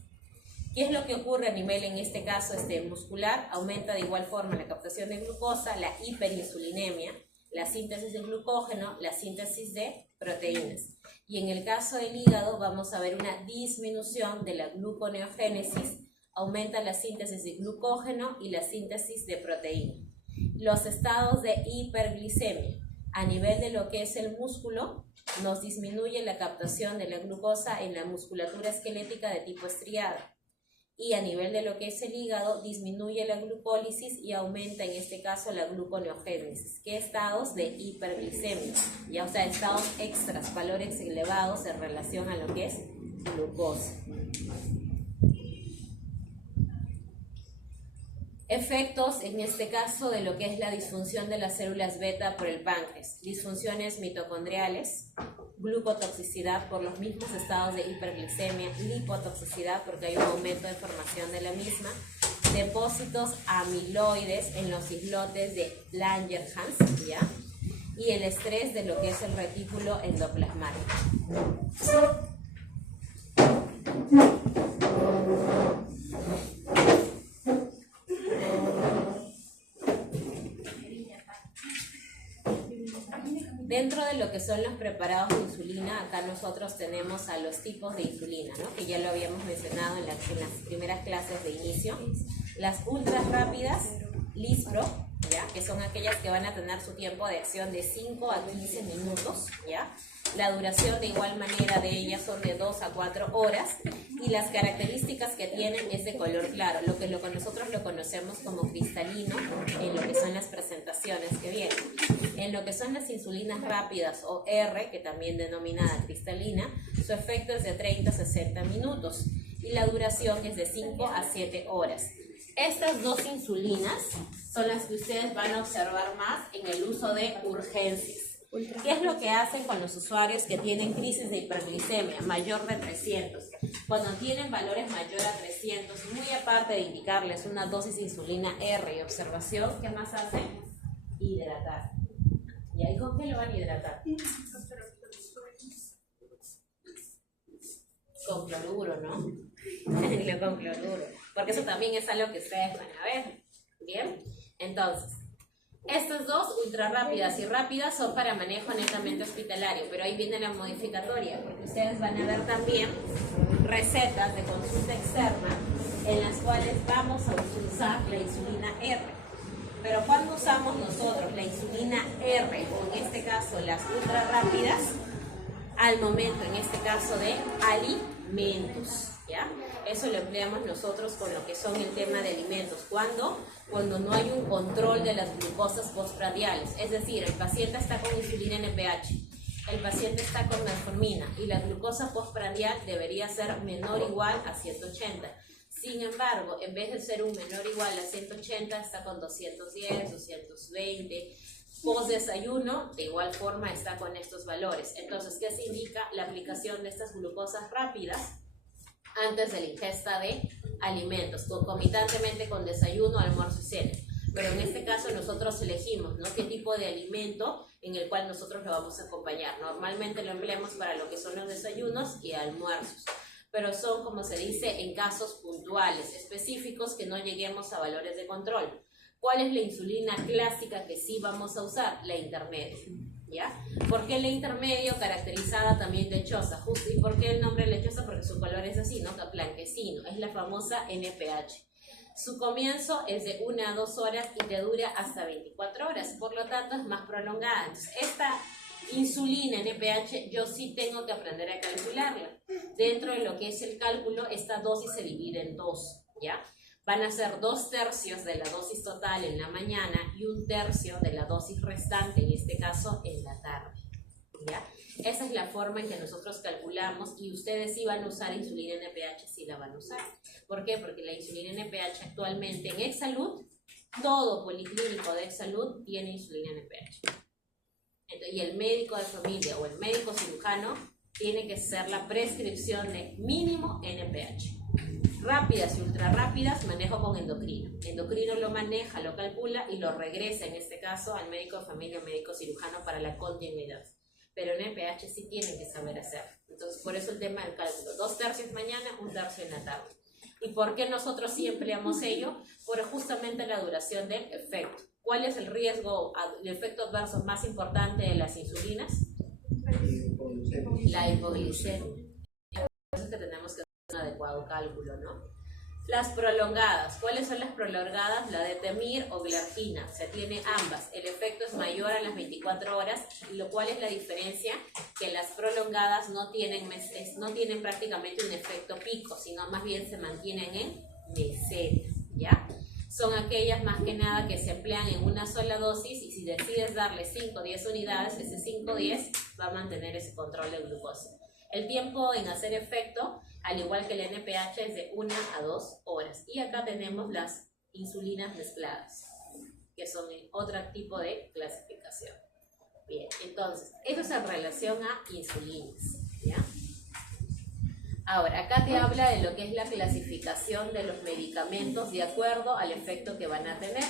¿Qué es lo que ocurre a nivel, en este caso, muscular? Aumenta de igual forma la captación de glucosa, la hiperinsulinemia, la síntesis de glucógeno, la síntesis de proteínas. Y en el caso del hígado vamos a ver una disminución de la gluconeogénesis, aumenta la síntesis de glucógeno y la síntesis de proteína. Los estados de hiperglicemia a nivel de lo que es el músculo nos disminuye la captación de la glucosa en la musculatura esquelética de tipo estriada. Y a nivel de lo que es el hígado, disminuye la glucólisis y aumenta en este caso la gluconeogénesis. ¿Qué estados de hiperglicemia? Ya, o sea, estados extras, valores elevados en relación a lo que es glucosa. Efectos, en este caso, de lo que es la disfunción de las células beta por el páncreas. Disfunciones mitocondriales, glucotoxicidad por los mismos estados de hiperglicemia, lipotoxicidad porque hay un aumento de formación de la misma, depósitos amiloides en los islotes de Langerhans, ¿ya? Y el estrés de lo que es el retículo endoplasmático. Dentro de lo que son los preparados de insulina, acá nosotros tenemos a los tipos de insulina, ¿no? Que ya lo habíamos mencionado en las primeras clases de inicio. Las ultra rápidas, Lispro, ¿ya? Que son aquellas que van a tener su tiempo de acción de 5 a 15 minutos, ¿ya? La duración de igual manera de ellas son de 2 a 4 horas y las características que tienen es de color claro, lo que nosotros lo conocemos como cristalino en lo que son las presentaciones que vienen. En lo que son las insulinas rápidas o R, que también denominada cristalina, su efecto es de 30 a 60 minutos y la duración es de 5 a 7 horas. Estas dos insulinas son las que ustedes van a observar más en el uso de urgencias. ¿Qué es lo que hacen con los usuarios que tienen crisis de hiperglicemia mayor de 300? Cuando tienen valores mayor a 300, muy aparte de indicarles una dosis de insulina R y observación, ¿qué más hacen? Hidratar. ¿Y ahí con qué lo van a hidratar? Con cloruro, ¿no? Con cloruro. Porque eso también es algo que ustedes van a ver. Bien, entonces, estas dos, ultra rápidas y rápidas, son para manejo netamente hospitalario, pero ahí viene la modificatoria, porque ustedes van a ver también recetas de consulta externa en las cuales vamos a utilizar la insulina R. Pero cuando usamos nosotros la insulina R, o en este caso las ultra rápidas, al momento, en este caso, de alimentos, ¿ya? Eso lo empleamos nosotros con lo que son el tema de alimentos. Cuando no hay un control de las glucosas postprandiales, es decir, el paciente está con insulina NPH, el paciente está con metformina y la glucosa postprandial debería ser menor o igual a 180. Sin embargo, en vez de ser un menor o igual a 180, está con 210, 220. Post desayuno, de igual forma, está con estos valores. Entonces, ¿qué se indica? La aplicación de estas glucosas rápidas antes de la ingesta de alimentos, concomitantemente con desayuno, almuerzo y cena. Pero en este caso nosotros elegimos, ¿no?, qué tipo de alimento en el cual nosotros lo vamos a acompañar. Normalmente lo empleamos para lo que son los desayunos y almuerzos, pero son, como se dice, en casos puntuales, específicos, que no lleguemos a valores de control. ¿Cuál es la insulina clásica que sí vamos a usar? La intermedia, ¿ya? ¿Por qué la intermedio? Caracterizada también lechosa. Justo, ¿y por qué el nombre lechosa? Porque su color es así, ¿no? Blanquecino. Es la famosa NPH. Su comienzo es de 1 a 2 horas y te dura hasta 24 horas. Por lo tanto, es más prolongada. Entonces, esta insulina NPH yo sí tengo que aprender a calcularla. Dentro de lo que es el cálculo, esta dosis se divide en dos, ¿ya? Van a ser 2/3 de la dosis total en la mañana y 1/3 de la dosis restante, en este caso en la tarde, ¿ya? Esa es la forma en que nosotros calculamos, y ustedes sí van a usar insulina NPH, sí la van a usar. ¿Por qué? Porque la insulina NPH actualmente en Exsalud, todo policlínico de Exsalud tiene insulina NPH. Entonces, y el médico de familia o el médico cirujano tiene que hacer la prescripción de mínimo NPH. Rápidas y ultra rápidas, manejo con endocrino. Endocrino lo maneja, lo calcula y lo regresa, en este caso, al médico de familia o médico cirujano para la continuidad. Pero en NPH sí tienen que saber hacer. Entonces, por eso el tema del cálculo. 2/3 mañana, 1/3 en la tarde. ¿Y por qué nosotros sí empleamos ello? Por justamente la duración del efecto. ¿Cuál es el riesgo, el efecto adverso más importante de las insulinas? La hipoglicemia. Por eso es que tenemos que hacer un adecuado cálculo, ¿no? Las prolongadas. ¿Cuáles son las prolongadas? La de Temir o Glargina. Se tiene ambas. El efecto es mayor a las 24 horas, lo cual es la diferencia, que las prolongadas no tienen prácticamente un efecto pico, sino más bien se mantienen en meseta, ¿ya? Son aquellas más que nada que se emplean en una sola dosis, y si decides darle 5 o 10 unidades, ese 5 o 10 va a mantener ese control de glucosa. El tiempo en hacer efecto, al igual que el NPH, es de 1 a 2 horas. Y acá tenemos las insulinas mezcladas, que son otro tipo de clasificación. Bien, entonces, eso es en relación a insulinas, ¿ya? Ahora, acá te habla de lo que es la clasificación de los medicamentos de acuerdo al efecto que van a tener.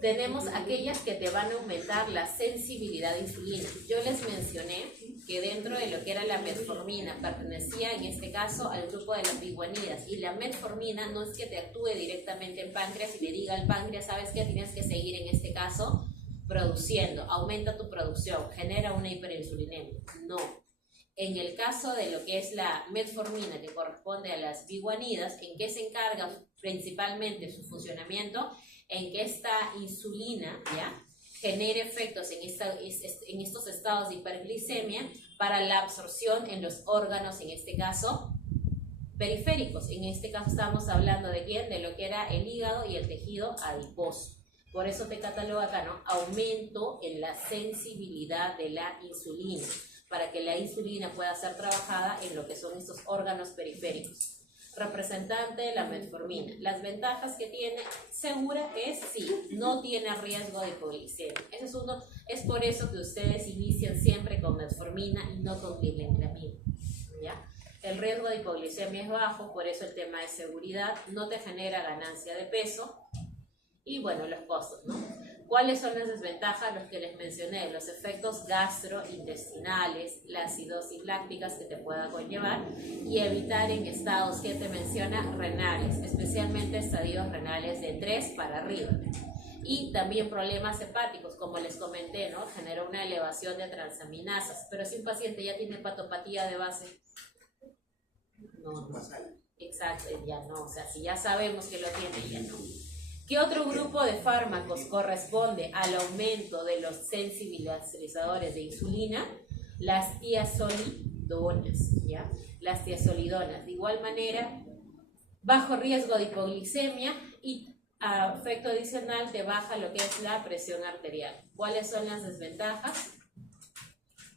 Tenemos aquellas que te van a aumentar la sensibilidad de insulina. Yo les mencioné que dentro de lo que era la metformina pertenecía en este caso al grupo de las biguanidas, y la metformina no es que te actúe directamente en páncreas y le diga al páncreas, ¿sabes qué? Tienes que seguir en este caso produciendo, aumenta tu producción, genera una hiperinsulinemia. No. En el caso de lo que es la metformina, que corresponde a las biguanidas, ¿en qué se encarga principalmente su funcionamiento? En que esta insulina, ¿ya?, genere efectos en estos estados de hiperglicemia para la absorción en los órganos, en este caso periféricos. En este caso estamos hablando de quién, de lo que era el hígado y el tejido adiposo. Por eso te cataloga acá, ¿no? Aumento en la sensibilidad de la insulina, para que la insulina pueda ser trabajada en lo que son estos órganos periféricos. Representante de la metformina. Las ventajas que tiene, segura es sí, no tiene riesgo de hipoglicemia. Es por eso que ustedes inician siempre con metformina y no con glibenclamida, ¿ya? El riesgo de hipoglicemia es bajo, por eso el tema de seguridad, no te genera ganancia de peso. Y bueno, los costos, ¿no? ¿Cuáles son las desventajas? Los que les mencioné, los efectos gastrointestinales, la acidosis lácticas que te pueda conllevar, y evitar en estados que te menciona renales, especialmente estadios renales de 3 para arriba. Y también problemas hepáticos, como les comenté, ¿no? Genera una elevación de transaminasas. Pero si un paciente ya tiene hepatopatía de base, no. Exacto, ya no. O sea, si ya sabemos que lo tiene, ya no. ¿Qué otro grupo de fármacos corresponde al aumento de los sensibilizadores de insulina? Las tiazolidonas, ¿ya? Las tiazolidonas. De igual manera, bajo riesgo de hipoglicemia y a efecto adicional te baja lo que es la presión arterial. ¿Cuáles son las desventajas?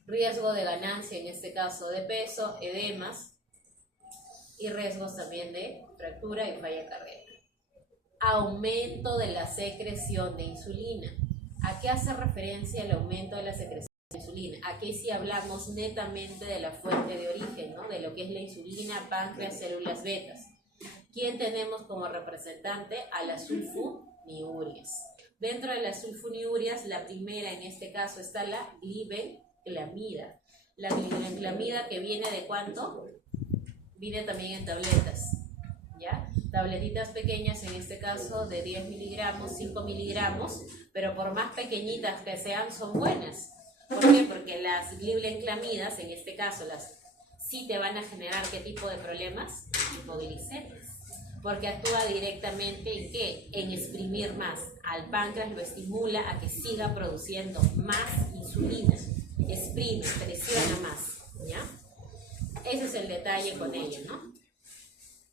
Riesgo de ganancia, en este caso de peso, edemas y riesgos también de fractura y falla cardíaca. Aumento de la secreción de insulina. ¿A qué hace referencia el aumento de la secreción de insulina? Aquí sí hablamos netamente de la fuente de origen, ¿no? De lo que es la insulina, páncreas, células betas. ¿Quién tenemos como representante? A las sulfonilureas. Dentro de las sulfonilureas, la primera en este caso está la glibenclamida. La glibenclamida, que viene de ¿cuánto? Viene también en tabletas, ¿ya? Tabletitas pequeñas, en este caso de 10 miligramos, 5 miligramos, pero por más pequeñitas que sean, son buenas. ¿Por qué? Porque las glibenclamidas, en este caso, sí te van a generar ¿qué tipo de problemas? Hipoglicemias. Porque actúa directamente ¿en qué? En exprimir más. Al páncreas lo estimula a que siga produciendo más insulina. Exprime, presiona más, ¿ya? Ese es el detalle con ella, ¿no?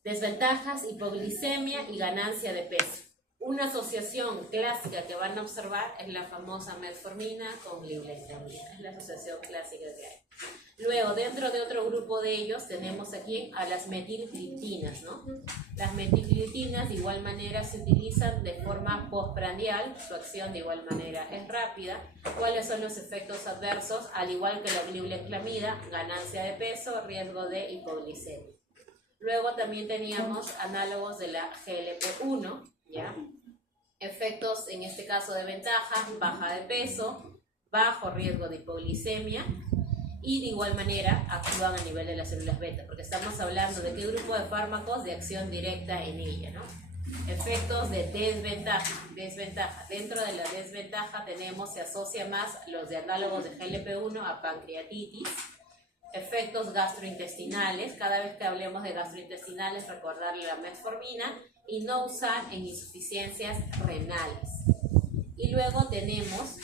Desventajas, hipoglicemia y ganancia de peso. Una asociación clásica que van a observar es la famosa metformina con glibenclamida. Es la asociación clásica que hay. Luego, dentro de otro grupo de ellos, tenemos aquí a las metilgliptinas, ¿no? Las metilgliptinas de igual manera se utilizan de forma postprandial, su acción de igual manera es rápida. ¿Cuáles son los efectos adversos? Al igual que la glibenclamida, ganancia de peso, riesgo de hipoglicemia. Luego también teníamos análogos de la GLP-1, ¿ya? Efectos, en este caso de ventaja, baja de peso, bajo riesgo de hipoglicemia, y de igual manera actúan a nivel de las células beta, porque estamos hablando de qué grupo de fármacos de acción directa en ella, ¿no? Efectos de desventaja. Dentro de la desventaja se asocia más los de análogos de GLP-1 a pancreatitis. Efectos gastrointestinales. Cada vez que hablemos de gastrointestinales, recordarle la metformina y no usar en insuficiencias renales. Y luego tenemos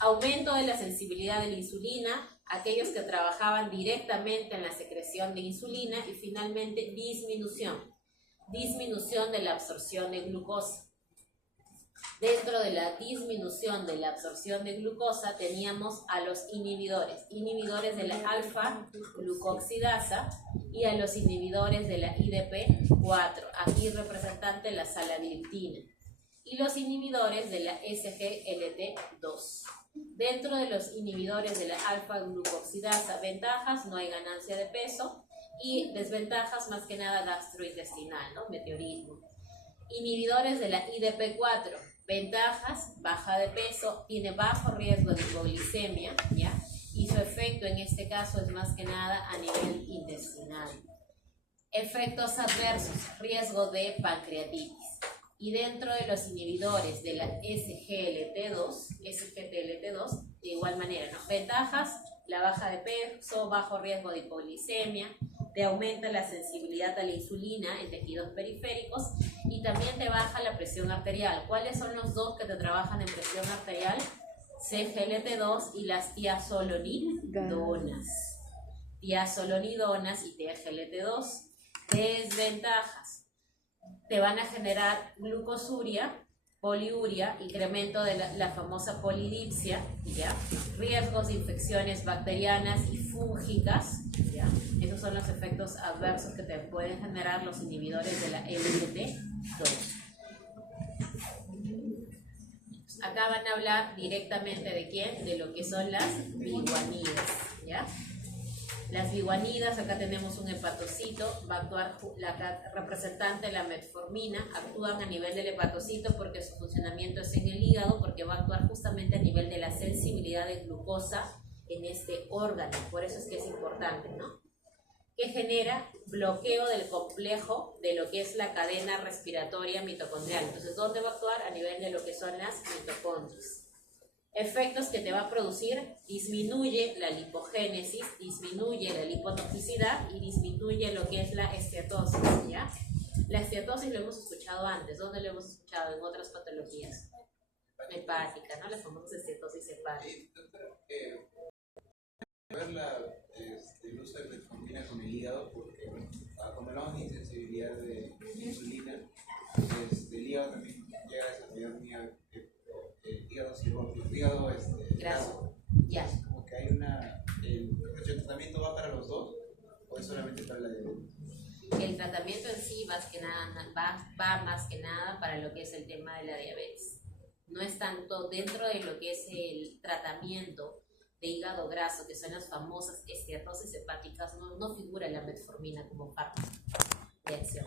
aumento de la sensibilidad de la insulina, aquellos que trabajaban directamente en la secreción de insulina, y finalmente disminución de la absorción de glucosa. Dentro de la disminución de la absorción de glucosa teníamos a los inhibidores de la alfa-glucoxidasa y a los inhibidores de la IDP4, aquí representante la saladiriptina, y los inhibidores de la SGLT2. Dentro de los inhibidores de la alfa-glucoxidasa, ventajas, no hay ganancia de peso, y desventajas más que nada gastrointestinal, ¿no? Meteorismo. Inhibidores de la IDP4, ventajas, baja de peso, tiene bajo riesgo de hipoglicemia, ¿ya? Y su efecto en este caso es más que nada a nivel intestinal. Efectos adversos, riesgo de pancreatitis. Y dentro de los inhibidores de la SGLT2, de igual manera, ¿no? Ventajas, la baja de peso, bajo riesgo de hipoglicemia, te aumenta la sensibilidad a la insulina en tejidos periféricos y también te baja la presión arterial. ¿Cuáles son los dos que te trabajan en presión arterial? CGLT2 y las tiazolonidonas. Tiazolonidonas y TGLT2. Desventajas. Te van a generar glucosuria, poliuria, incremento de la famosa polidipsia, ¿ya? Riesgos de infecciones bacterianas y fúngicas, ¿ya? Esos son los efectos adversos que te pueden generar los inhibidores de la LGT2. Acá van a hablar directamente de quién, de lo que son las biguanidas, ¿ya? Las biguanidas, acá tenemos un hepatocito, va a actuar la representante de la metformina, actúan a nivel del hepatocito porque su funcionamiento es en el hígado, porque va a actuar justamente a nivel de la sensibilidad de glucosa en este órgano, por eso es que es importante, ¿no? Que genera bloqueo del complejo de lo que es la cadena respiratoria mitocondrial. Entonces, ¿dónde va a actuar? A nivel de lo que son las mitocondrias. Efectos que te va a producir: disminuye la lipogénesis, disminuye la lipotoxicidad y disminuye lo que es la esteatosis, ¿ya? La esteatosis lo hemos escuchado antes. ¿Dónde lo hemos escuchado? En otras patologías hepáticas, ¿no? La famosa esteatosis hepática. Ver el uso de metformina con el hígado, porque como hablamos de insensibilidad de insulina, el hígado también llega a desarrollar un hígado cirrótico, hígado graso. Ya. Como que hay ¿el tratamiento va para los dos o es solamente para la diabetes? El tratamiento en sí más que nada va más que nada para lo que es el tema de la diabetes. No es tanto dentro de lo que es el tratamiento de hígado graso, que son las famosas esteatosis hepáticas, no figura la metformina como fármaco de acción.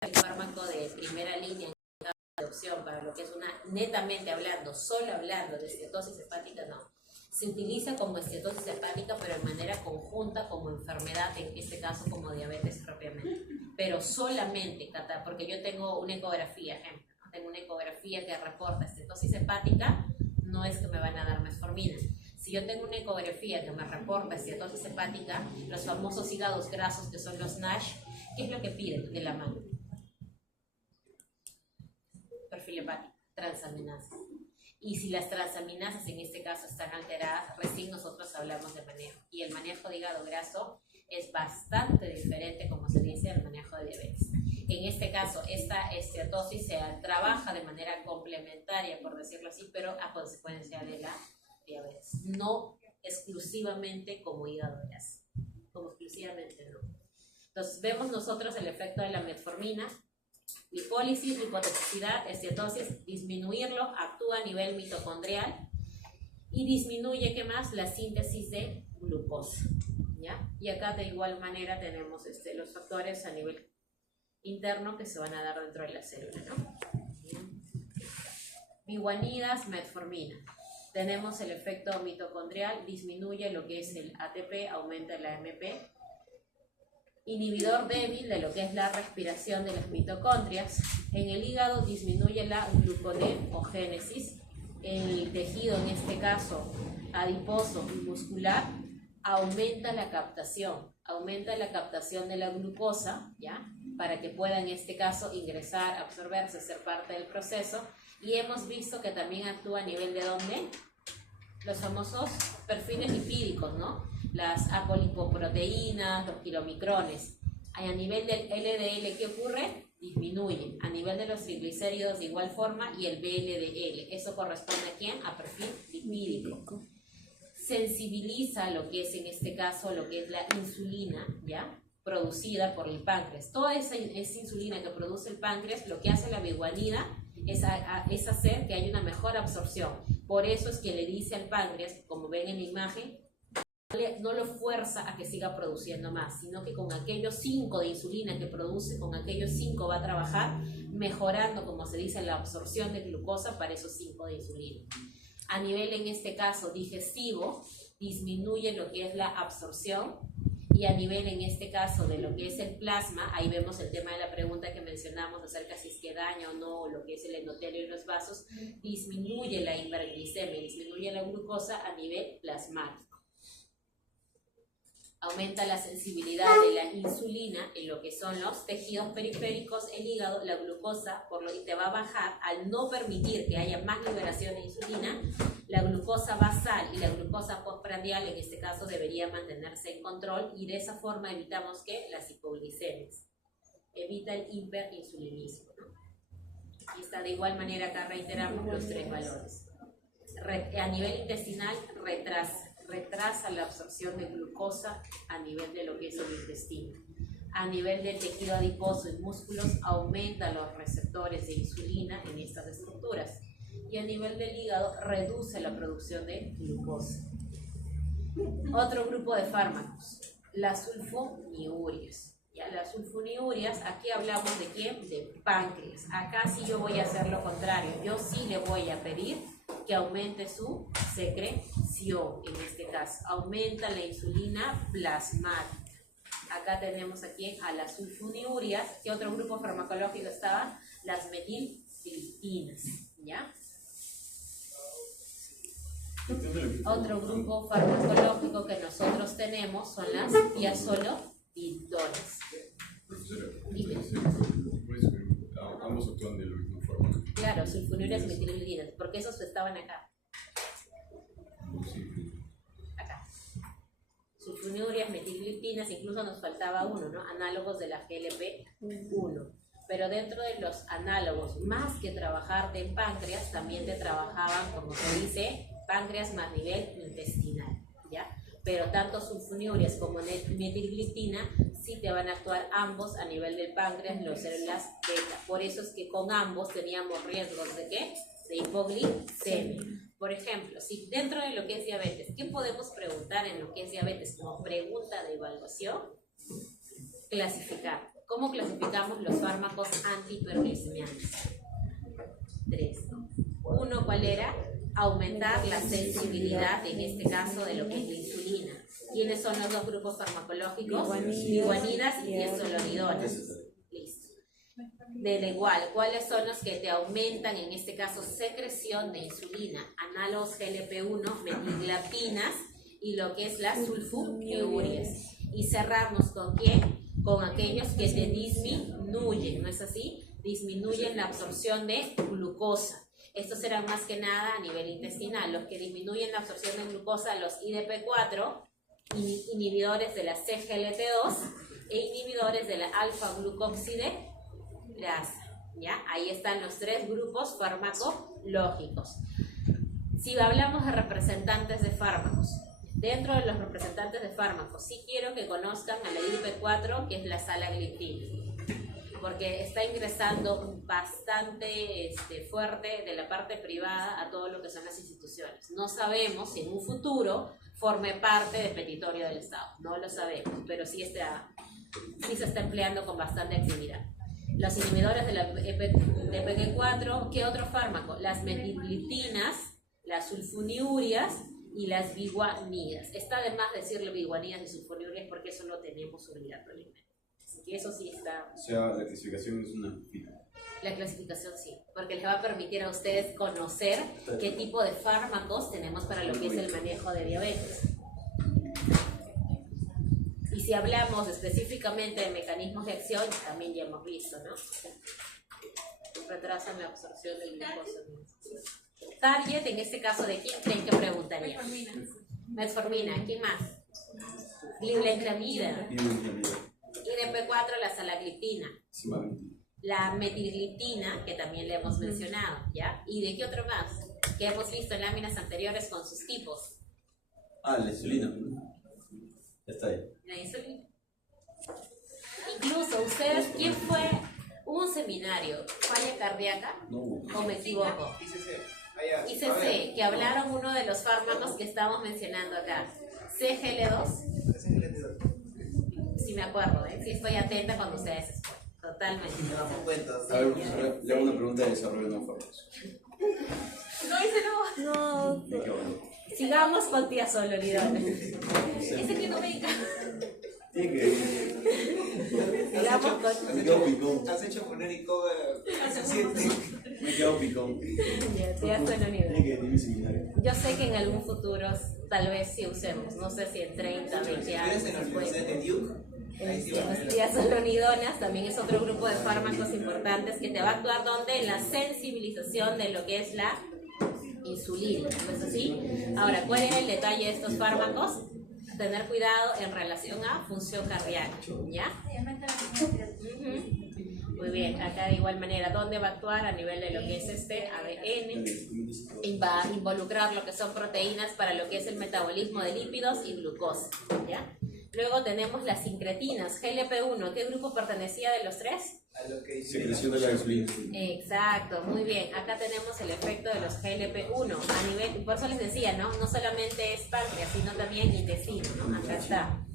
El fármaco de primera línea de opción para lo que es netamente hablando, solo hablando de esteatosis hepática, no. Se utiliza como esteatosis hepática, pero de manera conjunta como enfermedad, en este caso como diabetes propiamente. Pero solamente, porque yo tengo una ecografía, ejemplo, ¿no? Tengo una ecografía que reporta esteatosis hepática, no es que me van a dar metformina. Si yo tengo una ecografía que me reporta esteatosis hepática, los famosos hígados grasos que son los NASH, ¿qué es lo que piden de la mano? Perfil hepático, transaminasas. Y si las transaminasas en este caso están alteradas, recién nosotros hablamos de manejo. Y el manejo de hígado graso es bastante diferente, como se dice, al manejo de diabetes. En este caso, esta esteatosis se trabaja de manera complementaria, por decirlo así, pero a consecuencia de la diabetes. No exclusivamente como hígado graso. Como exclusivamente no. Entonces, vemos nosotros el efecto de la metformina. Lipólisis, lipotoxicidad, esteatosis, disminuirlo, actúa a nivel mitocondrial y disminuye, ¿qué más? La síntesis de glucosa, ¿ya? Y acá de igual manera tenemos los factores a nivel interno que se van a dar dentro de la célula, ¿no? Biguanidas, metformina. Tenemos el efecto mitocondrial, disminuye lo que es el ATP, aumenta la AMP. Inhibidor débil de lo que es la respiración de las mitocondrias. En el hígado disminuye la gluconeogénesis. En el tejido, en este caso adiposo y muscular, aumenta la captación de la glucosa, ¿ya? Para que pueda en este caso ingresar, absorberse, ser parte del proceso. Y hemos visto que también actúa a nivel de ¿dónde? Los famosos perfiles lipídicos, ¿no? Las apolipoproteínas, los kilomicrones. A nivel del LDL, ¿qué ocurre? Disminuye. A nivel de los triglicéridos de igual forma y el VLDL. ¿Eso corresponde a quién? A perfil lipídico. Sensibiliza lo que es en este caso, lo que es la insulina, ¿ya? Producida por el páncreas. Toda esa insulina que produce el páncreas, lo que hace la biguanida es hacer que haya una mejor absorción. Por eso es que le dice al páncreas, como ven en la imagen, no lo fuerza a que siga produciendo más, sino que con aquellos 5 de insulina que produce, con aquellos 5 va a trabajar mejorando, como se dice, la absorción de glucosa para esos 5 de insulina. A nivel, en este caso, digestivo, disminuye lo que es la absorción, y a nivel, en este caso, de lo que es el plasma, ahí vemos el tema de la pregunta que mencionamos acerca si es que daña o no lo que es el endotelio y los vasos, disminuye la hiperglicemia, disminuye la glucosa a nivel plasmático. Aumenta la sensibilidad de la insulina en lo que son los tejidos periféricos, el hígado, la glucosa, por lo que te va a bajar al no permitir que haya más liberación de insulina. La glucosa basal y la glucosa postprandial, en este caso, debería mantenerse en control, y de esa forma evitamos que las hipoglicemias. Evita el hiperinsulinismo, ¿no? Y está de igual manera, acá reiteramos los 3 valores. A nivel intestinal, retrasa la absorción de glucosa a nivel de lo que es el intestino. A nivel del tejido adiposo y músculos, aumenta los receptores de insulina en estas estructuras. Y a nivel del hígado, reduce la producción de glucosa. Otro grupo de fármacos, las sulfonilureas. Ya, las sulfonilureas, aquí hablamos de quién, de páncreas. Acá sí yo voy a hacer lo contrario, yo sí le voy a pedir que aumente su secreción, en este caso. Aumenta la insulina plasmática. Acá tenemos aquí a las sulfonilureas. ¿Qué otro grupo farmacológico estaba? Las metilgliptinas, ¿ya? Otro grupo farmacológico que nosotros tenemos son las diazolamidonas. Profesora, ambos actúan de la misma forma. Claro, sulfonilureas y metilgliptinas, porque esos estaban acá. Acá. Sulfonilureas, metilgliptinas, incluso nos faltaba uno, ¿no? Análogos de la GLP-1. Pero dentro de los análogos, más que trabajarte en páncreas, también te trabajaban, como se dice, páncreas más nivel intestinal, ¿ya? Pero tanto sulfonilureas como metilgliptina sí te van a actuar ambos a nivel del páncreas en las células beta. Por eso es que con ambos teníamos riesgos de ¿qué? De hipoglicemia. Por ejemplo, si dentro de lo que es diabetes, ¿qué podemos preguntar en lo que es diabetes como pregunta de evaluación? Clasificar. ¿Cómo clasificamos los fármacos antihiperglicemiantes? 3. Uno, ¿cuál era? Aumentar la sensibilidad, en este caso, de lo que es la insulina. ¿Quiénes son los 2 grupos farmacológicos? Biguanidas y diazolamidonas. Listo. Del igual, ¿cuáles son los que te aumentan, en este caso, secreción de insulina? Análogos GLP-1, metilgliptinas y lo que es las sulfonilureas. Y cerramos ¿con quién? Con aquellos que te disminuyen, ¿no es así? Disminuyen la absorción de glucosa. Estos serán más que nada a nivel intestinal. Los que disminuyen la absorción de glucosa, los IDP4, inhibidores de la CGLT2 e inhibidores de la alfa-glucoxidasa. ¿Ya? Ahí están los 3 grupos farmacológicos. Si hablamos de representantes de fármacos, dentro de los representantes de fármacos, sí quiero que conozcan a la IDP4, que es la salagliptina, porque está ingresando bastante fuerte de la parte privada a todo lo que son las instituciones. No sabemos si en un futuro forme parte del petitorio del Estado, no lo sabemos, pero sí se está empleando con bastante actividad. Los inhibidores de la PG4, ¿qué otro fármaco? Las metilgliptinas, las sulfonilureas y las biguanidas. Está de más decirle biguanidas y sulfonilureas porque eso lo tenemos obligatoriamente. Y eso sí está. O sea, la clasificación es una fila. La clasificación sí, porque les va a permitir a ustedes conocer qué tipo de fármacos tenemos para lo que es el manejo de diabetes. Y si hablamos específicamente de mecanismos de acción, también ya hemos visto, ¿no? Retrasan la absorción del glucosa. Target, en este caso, ¿de quién creen que preguntaría? Metformina. ¿Quién más? Glibenclamida. IDP4, la salagliptina. La metilgliptina, que también le hemos mencionado, ¿ya? ¿Y de qué otro más? Que hemos visto en láminas anteriores con sus tipos. Ah, la insulina. Ya está ahí. La insulina. Incluso, ustedes, ¿quién fue? Hubo un seminario, falla cardíaca, No. ¿o me equivoco? ICC. ICC, que hablaron uno de los fármacos que estamos mencionando acá. CGL2, si me acuerdo, ¿eh? Sí estoy atenta cuando ustedes exponen. Totalmente. A ver, profesora, le hago una pregunta de desarrollo no fármacos. No. Me quedo bueno. Sigamos con tía Sololidona. Ese que no me encanta. Tiene que. Sigamos con... Me quedo picón. Has hecho poner ICOBA suficiente. Me quedo picón. Tía Sololidona. Tiene que venir mi seminario. Yo sé que en algún futuro tal vez sí usemos, no sé si en 30, 20 años. ¿Eres en la Universidad de Duke? Ahí sí va a Las tener. tiazolonidonas también es otro grupo de fármacos importantes que te va a actuar donde en la sensibilización de lo que es la insulina, ¿no es así? Ahora, ¿cuál es el detalle de estos fármacos? Tener cuidado en relación a función cardíaca, ¿ya? Ujú. Muy bien, acá de igual manera, ¿dónde va a actuar? A nivel de lo que es este ADN, y va a involucrar lo que son proteínas para lo que es el metabolismo de lípidos y glucosa, ¿ya? Luego tenemos las incretinas, GLP-1, ¿qué grupo pertenecía de los tres? A lo que dice Secreción de la insulina. Exacto, muy bien. Acá tenemos el efecto de los GLP-1 a nivel, por eso les decía, ¿no? No solamente es páncreas, sino también intestino, ¿no? Acá está.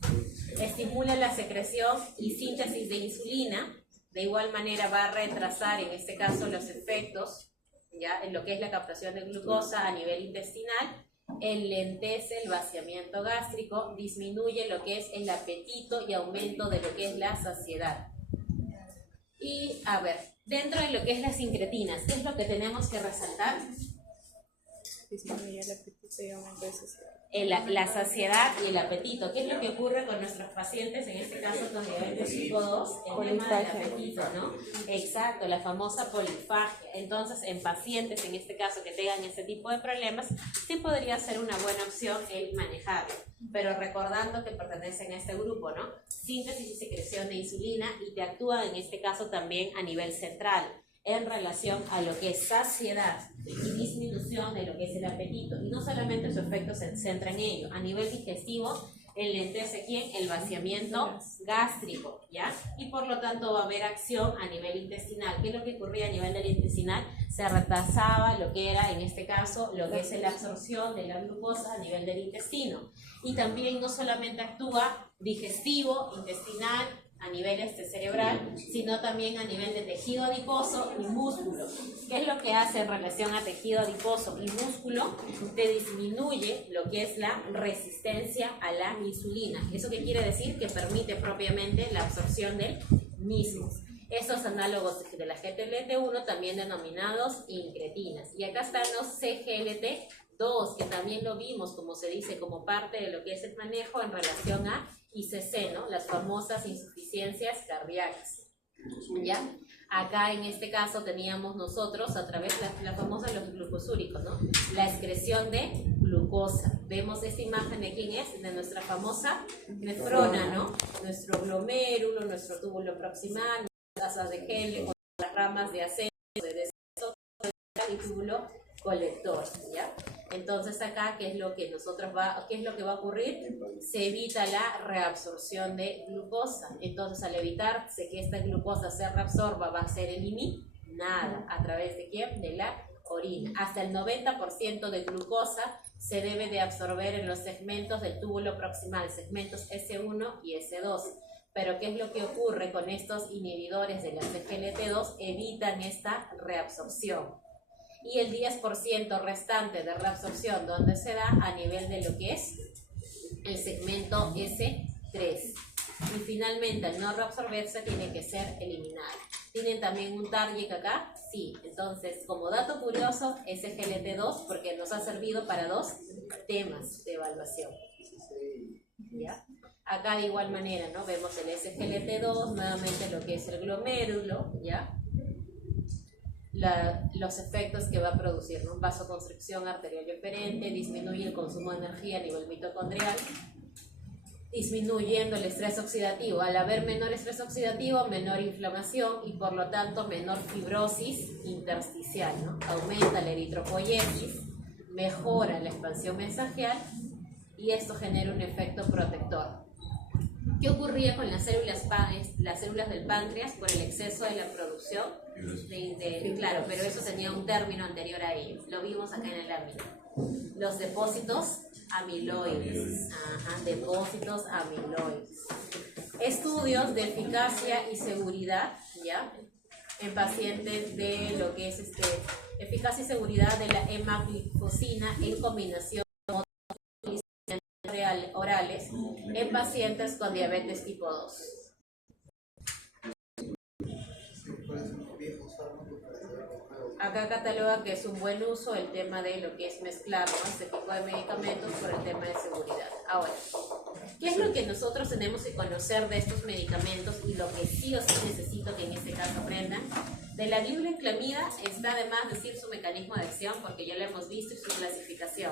Estimula la secreción y síntesis de insulina. De igual manera va a retrasar, en este caso, los efectos, ya, en lo que es la captación de glucosa a nivel intestinal. Enlentece el vaciamiento gástrico, disminuye lo que es el apetito y aumento de lo que es la saciedad. Y a ver, dentro de lo que es las incretinas, ¿qué es lo que tenemos que resaltar? Disminuye el apetito y aumento de saciedad. La saciedad y el apetito. ¿Qué es lo que ocurre con nuestros pacientes, en este caso con diabetes tipo 2? El tema del apetito, ¿no? Exacto, la famosa polifagia. Entonces, en pacientes, en este caso, que tengan ese tipo de problemas, sí podría ser una buena opción el manejarlo. Pero recordando que pertenecen a este grupo, ¿no? Síntesis y secreción de insulina, y te actúa en este caso también a nivel central, en relación a lo que es saciedad y disminución de lo que es el apetito. Y no solamente su efecto se centra en ello, a nivel digestivo, enlentece ¿quién? El vaciamiento gástrico, ¿ya? Y por lo tanto va a haber acción a nivel intestinal. ¿Qué es lo que ocurría a nivel del intestinal? Se retrasaba lo que era, en este caso, lo que es la absorción de la glucosa a nivel del intestino. Y también no solamente actúa digestivo, intestinal, a nivel cerebral, sino también a nivel de tejido adiposo y músculo. ¿Qué es lo que hace en relación a tejido adiposo y músculo? Te disminuye lo que es la resistencia a la insulina. ¿Eso qué quiere decir? Que permite propiamente la absorción del mismo. Estos análogos de la GLT1 también denominados incretinas. Y acá están los CGLT2, que también lo vimos, como se dice, como parte de lo que es el manejo en relación a ICC, ¿no? Las famosas insuficiencias cardíacas, ¿ya? Acá en este caso teníamos nosotros a través de la famosa los glucosúricos, ¿no? La excreción de glucosa. Vemos esta imagen de quién es, de nuestra famosa nefrona, ¿no? Nuestro glomérulo, nuestro túbulo proximal, nuestras asas de Henle con las ramas de ascenso, de descenso y túbulo colector, ¿ya? Entonces acá, ¿qué es lo que qué es lo que va a ocurrir? Se evita la reabsorción de glucosa. Entonces, al evitarse que esta glucosa se reabsorba, va a ser eliminada. ¿A través de quién? De la orina. Hasta el 90% de glucosa se debe de absorber en los segmentos del túbulo proximal, segmentos S1 y S2. Pero, ¿qué es lo que ocurre con estos inhibidores de la CGLT2? Evitan esta reabsorción. Y el 10% restante de reabsorción, ¿dónde se da? A nivel de lo que es el segmento S3. Y finalmente, al no reabsorberse, tiene que ser eliminada. ¿Tienen también un target acá? Sí. Entonces, como dato curioso, SGLT2, porque nos ha servido para 2 temas de evaluación. ¿Ya? Acá de igual manera, ¿no? Vemos el SGLT2, nuevamente lo que es el glomérulo, ¿ya? Los efectos que va a producir, ¿no? Vasoconstricción arterial eferente, disminuye el consumo de energía a nivel mitocondrial, disminuyendo el estrés oxidativo. Al haber menor estrés oxidativo, menor inflamación y por lo tanto menor fibrosis intersticial, ¿no? Aumenta la eritropoiesis, mejora la expansión mesangial y esto genera un efecto protector. ¿Qué ocurría con las células del páncreas por el exceso de la producción? Claro, pero eso tenía un término anterior a ello. Lo vimos acá en el lámina. Los depósitos amiloides. Ajá, depósitos amiloides. Estudios de eficacia y seguridad, ¿ya? En pacientes de lo que es eficacia y seguridad de la hemaglifosina en combinación orales en pacientes con diabetes tipo 2. Acá cataloga que es un buen uso el tema de lo que es mezclar, ¿no? Este tipo de medicamentos por el tema de seguridad. Ahora, ¿qué es lo que nosotros tenemos que conocer de estos medicamentos y lo que sí o sí necesito que en este caso aprendan? De la glibenclamida está de más decir su mecanismo de acción porque ya lo hemos visto y su clasificación.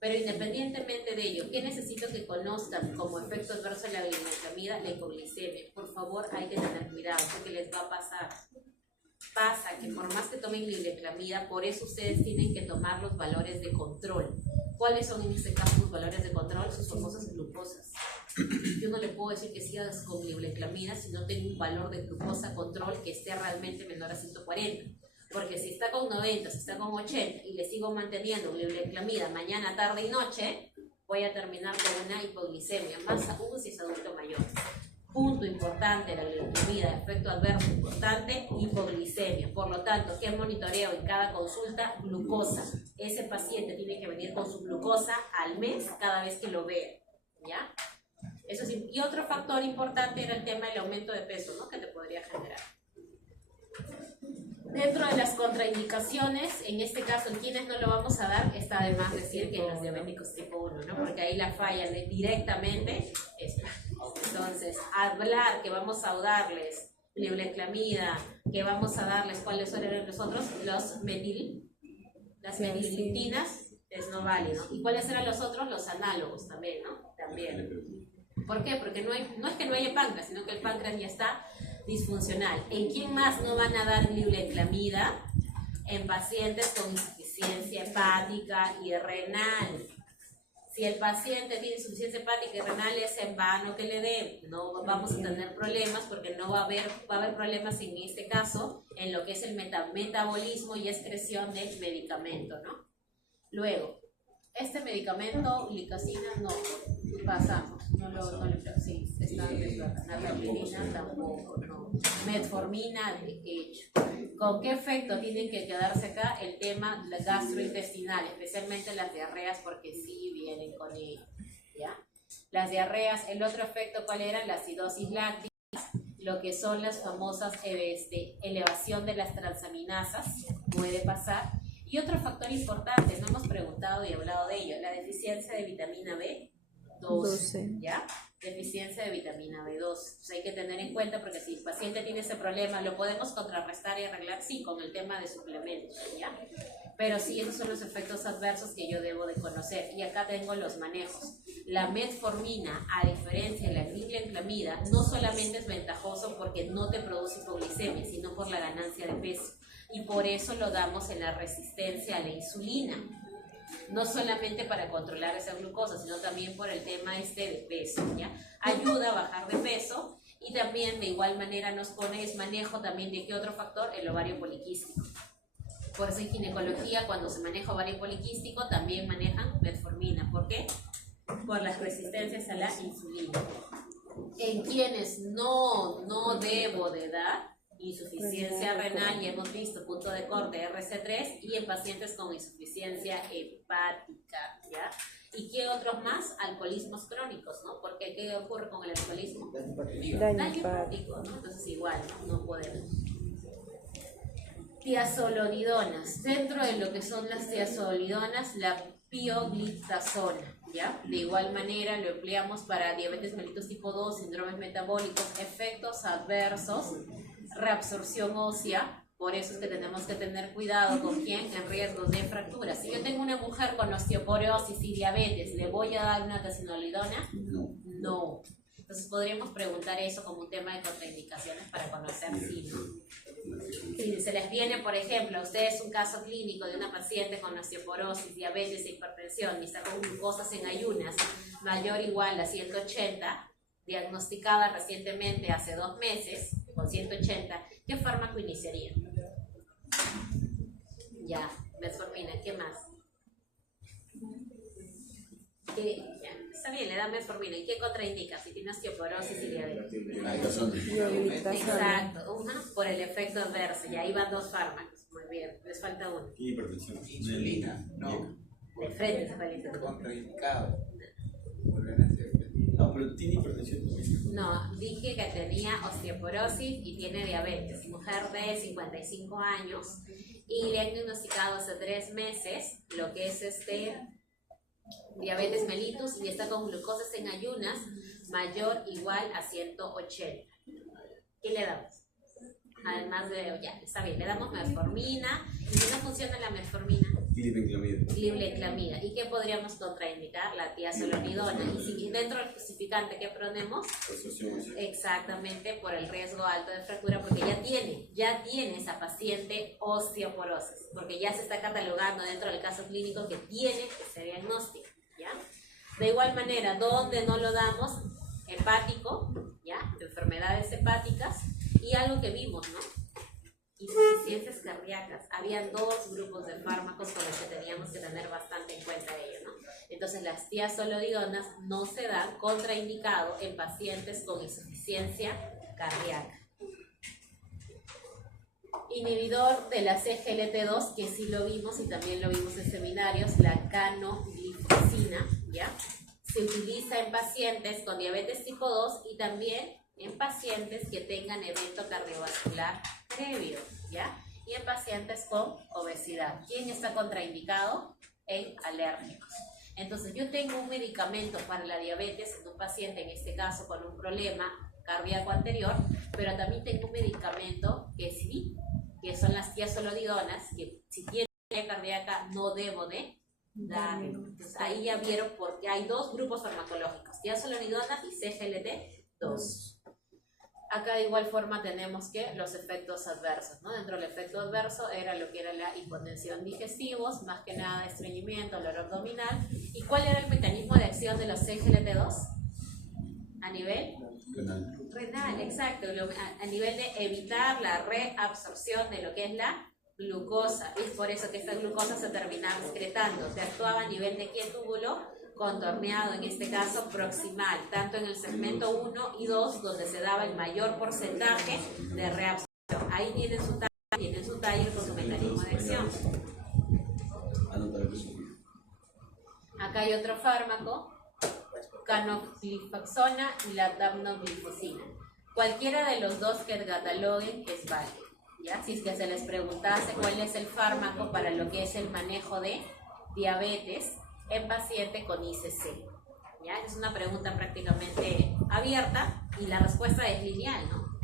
Pero independientemente de ello, ¿qué necesito que conozcan como efecto adverso de la glibenclamida? La hipoglicemia. Por favor, hay que tener cuidado, porque les va a pasar. Pasa que por más que tomen glibenclamida, por eso ustedes tienen que tomar los valores de control. ¿Cuáles son en este caso los valores de control? Sus famosas glucosas. Yo no le puedo decir que sigas con glibenclamida si no tengo un valor de glucosa control que esté realmente menor a 140. Porque si está con 90, si está con 80 y le sigo manteniendo glibenclamida mañana, tarde y noche, voy a terminar con una hipoglicemia, más aún si es adulto mayor. Punto importante, la glibenclamida, efecto adverso importante, hipoglicemia. Por lo tanto, ¿qué monitoreo en cada consulta? Glucosa. Ese paciente tiene que venir con su glucosa al mes cada vez que lo vea, ¿ya? Eso sí. Y otro factor importante era el tema del aumento de peso, ¿no? Que te podría generar. Dentro de las contraindicaciones, en este caso, en quienes no lo vamos a dar, está de más decir que en los diabéticos tipo 1, ¿no? Porque ahí la falla directamente es. Entonces, hablar que vamos a darles glibenclamida, que vamos a darles cuáles son los otros, las metiltriptinas, es no válido. ¿Y cuáles eran los otros? Los análogos también, ¿no? También. ¿Por qué? Porque no es que no haya páncreas, sino que el páncreas ya está disfuncional. ¿En quién más no van a dar glibenclamida? En pacientes con insuficiencia hepática y renal. Si el paciente tiene insuficiencia hepática y renal, es en vano que le den. No vamos a tener problemas porque no va a haber problemas en este caso en lo que es el metabolismo y excreción del medicamento, ¿no? Luego, este medicamento, glicacina, no, pasamos. Sí, está naltrexona tampoco, no. Metformina, de hecho. ¿Con qué efecto tienen que quedarse acá? El tema gastrointestinal, especialmente las diarreas, porque sí vienen con ello, ¿ya? Las diarreas, el otro efecto, ¿cuál era? La acidosis láctica, lo que son las famosas elevación de las transaminasas, puede pasar. Y otro factor importante, no hemos preguntado y hablado de ello, la deficiencia de vitamina B12, ¿ya? Deficiencia de vitamina B2. Entonces hay que tener en cuenta porque si el paciente tiene ese problema, lo podemos contrarrestar y arreglar, sí, con el tema de suplementos, ¿ya? Pero sí, esos son los efectos adversos que yo debo de conocer. Y acá tengo los manejos. La metformina, a diferencia de la glibenclamida, no solamente es ventajoso porque no te produce hipoglicemia, sino por la ganancia de peso. Y por eso lo damos en la resistencia a la insulina. No solamente para controlar esa glucosa, sino también por el tema de peso, ¿ya? Ayuda a bajar de peso y también de igual manera nos pone manejo también de qué otro factor, el ovario poliquístico. Por eso en ginecología, cuando se maneja ovario poliquístico, también manejan metformina. ¿Por qué? Por las resistencias a la insulina. En quienes no debo de dar, insuficiencia renal, ya hemos visto, punto de corte RC3, y en pacientes con insuficiencia hepática, ¿ya? ¿Y qué otros más? Alcoholismos crónicos, ¿no? Porque ¿qué ocurre con el alcoholismo? Daño Daño hepático. hepático, ¿no? Entonces igual, ¿no? No podemos. Tiazolonidonas. Dentro de lo que son las tiazolonidonas, la pioglitazona, ¿ya? De igual manera lo empleamos para diabetes mellitus tipo 2, síndromes metabólicos, efectos adversos, reabsorción ósea. Por eso es que tenemos que tener cuidado con quién en riesgos de fracturas. Si yo tengo una mujer con osteoporosis y diabetes, ¿le voy a dar una tiazolonidona? No. No. Entonces podríamos preguntar eso como un tema de contraindicaciones para conocer si no. Si se les viene, por ejemplo, a ustedes un caso clínico de una paciente con osteoporosis, diabetes e hipertensión y está con glucosas en ayunas mayor o igual a 180, diagnosticada recientemente hace 2 meses con 180, ¿qué fármaco iniciaría? Ya, metformina, ¿qué más? Ya, está bien, le da metformina. ¿Y qué contraindica? Si tiene osteoporosis y diabetes. Pioglitazona. Exacto, por el efecto adverso. Y ahí van 2 fármacos. Muy bien, les falta uno. Y hipertensión. Insulina, no. De frente, Juanito. Contraindicado. Tolerancia de frente. Ah, pero tiene hipertensión también. No, dije que tenía osteoporosis y tiene diabetes. Mujer de 55 años y le han diagnosticado hace 3 meses lo que es diabetes mellitus y está con glucosas en ayunas mayor o igual a 180. ¿Qué le damos? Además de, ya, está bien, le damos metformina. ¿Y si no funciona la metformina? Glibleclamida. ¿Y qué podríamos contraindicar? La tiazolonidona. Y si dentro del justificante que ponemos, exactamente por el riesgo alto de fractura, porque ya tiene esa paciente osteoporosis, porque ya se está catalogando dentro del caso clínico que tiene ese diagnóstico, ¿ya? De igual manera, ¿dónde no lo damos? Hepático, ¿ya? Enfermedades hepáticas y algo que vimos, ¿no? Insuficiencias cardíacas. Habían 2 grupos de fármacos con los que teníamos que tener bastante en cuenta ello, ¿no? Entonces las tiazolonidonas no se dan contraindicado en pacientes con insuficiencia cardíaca. Inhibidor de la CGLT2, que sí lo vimos y también lo vimos en seminarios, la canoglifosina, ¿ya? Se utiliza en pacientes con diabetes tipo 2 y también en pacientes que tengan evento cardiovascular previo, ¿ya? Y en pacientes con obesidad. ¿Quién está contraindicado? En alérgicos. Entonces, yo tengo un medicamento para la diabetes en un paciente, en este caso, con un problema cardíaco anterior, pero también tengo un medicamento que sí, que son las tiazolonidonas, que si tiene falla cardíaca no debo de dar. Entonces, ahí ya vieron porque hay 2 grupos farmacológicos, tiazolonidonas y CGLT2. Acá de igual forma tenemos que los efectos adversos, ¿no? Dentro del efecto adverso era lo que era la hipotensión digestivos, más que nada estreñimiento, dolor abdominal. ¿Y cuál era el mecanismo de acción de los CGLT2? A nivel renal, exacto, a nivel de evitar la reabsorción de lo que es la glucosa. Es por eso que esta glucosa se terminaba excretando, se actuaba a nivel de qué túbulo contorneado, en este caso proximal, tanto en el segmento 1 y 2, donde se daba el mayor porcentaje de reabsorción. Ahí tienen su taller con su mecanismo de acción. Acá hay otro fármaco, canoglifosona y la dapaglifosina. Cualquiera de los 2 que cataloguen es válido, ¿ya? Si es que se les preguntase cuál es el fármaco para lo que es el manejo de diabetes en paciente con ICC, ¿ya? Es una pregunta prácticamente abierta y la respuesta es lineal, ¿no?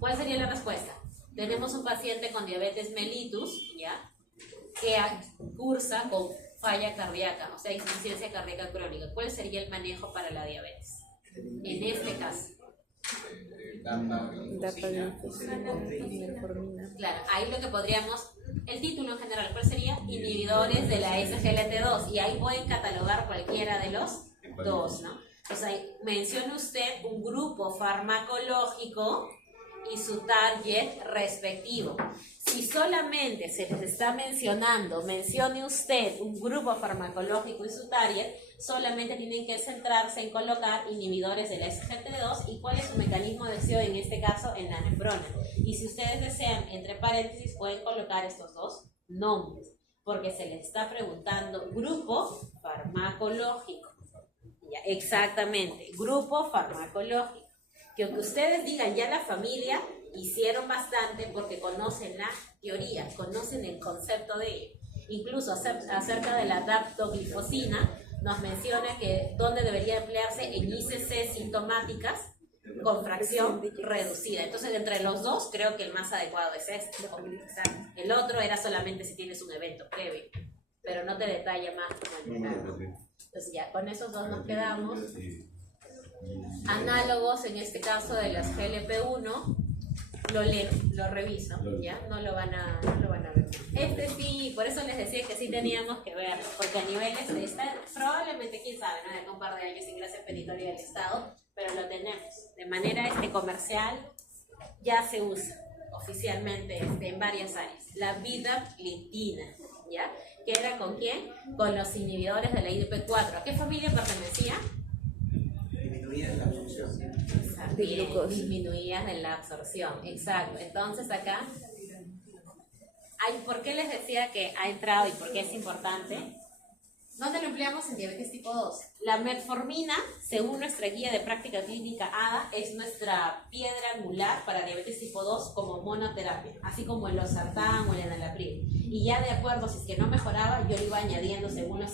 ¿Cuál sería la respuesta? Tenemos un paciente con diabetes mellitus, ¿ya? Que cursa con falla cardíaca, o sea, insuficiencia cardíaca crónica. ¿Cuál sería el manejo para la diabetes? En este caso. Dapaglifosina y metformina. Claro, ahí lo que podríamos, el título en general, ¿cuál sería? Inhibidores de la SGLT2, y ahí pueden catalogar cualquiera de los 2, ¿no? O sea, mencione usted un grupo farmacológico y su target respectivo. Si solamente se les está mencionando, mencione usted un grupo farmacológico y su target, solamente tienen que centrarse en colocar inhibidores de la SGLT2 y cuál es su mecanismo de acción, en este caso en la nefrona. Y si ustedes desean, entre paréntesis, pueden colocar estos 2 nombres. porque se les está preguntando grupo farmacológico. Ya, exactamente, grupo farmacológico. Que ustedes digan, ya la familia hicieron bastante porque conocen la teoría, conocen el concepto de ello. Incluso acerca de la daptoglifosina, nos menciona que dónde debería emplearse en ICC sintomáticas con fracción reducida. Entonces, entre los dos, creo que el más adecuado es este. El otro era solamente si tienes un evento previo, pero no te detalla más como el detalle. Entonces, ya con esos dos nos quedamos. Análogos, en este caso de las GLP-1, lo leen, lo revisan, ¿ya? No lo van a ver. Este sí, por eso les decía que sí teníamos que ver, porque a niveles de esta, probablemente, quién sabe, ¿no? En un par de años ingresa en petitoria del Estado, pero lo tenemos. De manera comercial, ya se usa oficialmente en varias áreas. La vidagliptina, ¿ya? ¿Que era con quién? Con los inhibidores de la IDP4. ¿A qué familia pertenecía? Disminuida la absorción. Bien, disminuidas de la absorción, exacto. Entonces acá, ¿por qué les decía que ha entrado y por qué es importante? ¿Dónde lo empleamos en diabetes tipo 2? La metformina, según nuestra guía de práctica clínica ADA, es nuestra piedra angular para diabetes tipo 2 como monoterapia, así como el losartán o el enalapril. Y ya de acuerdo, si es que no mejoraba, yo lo iba añadiendo según los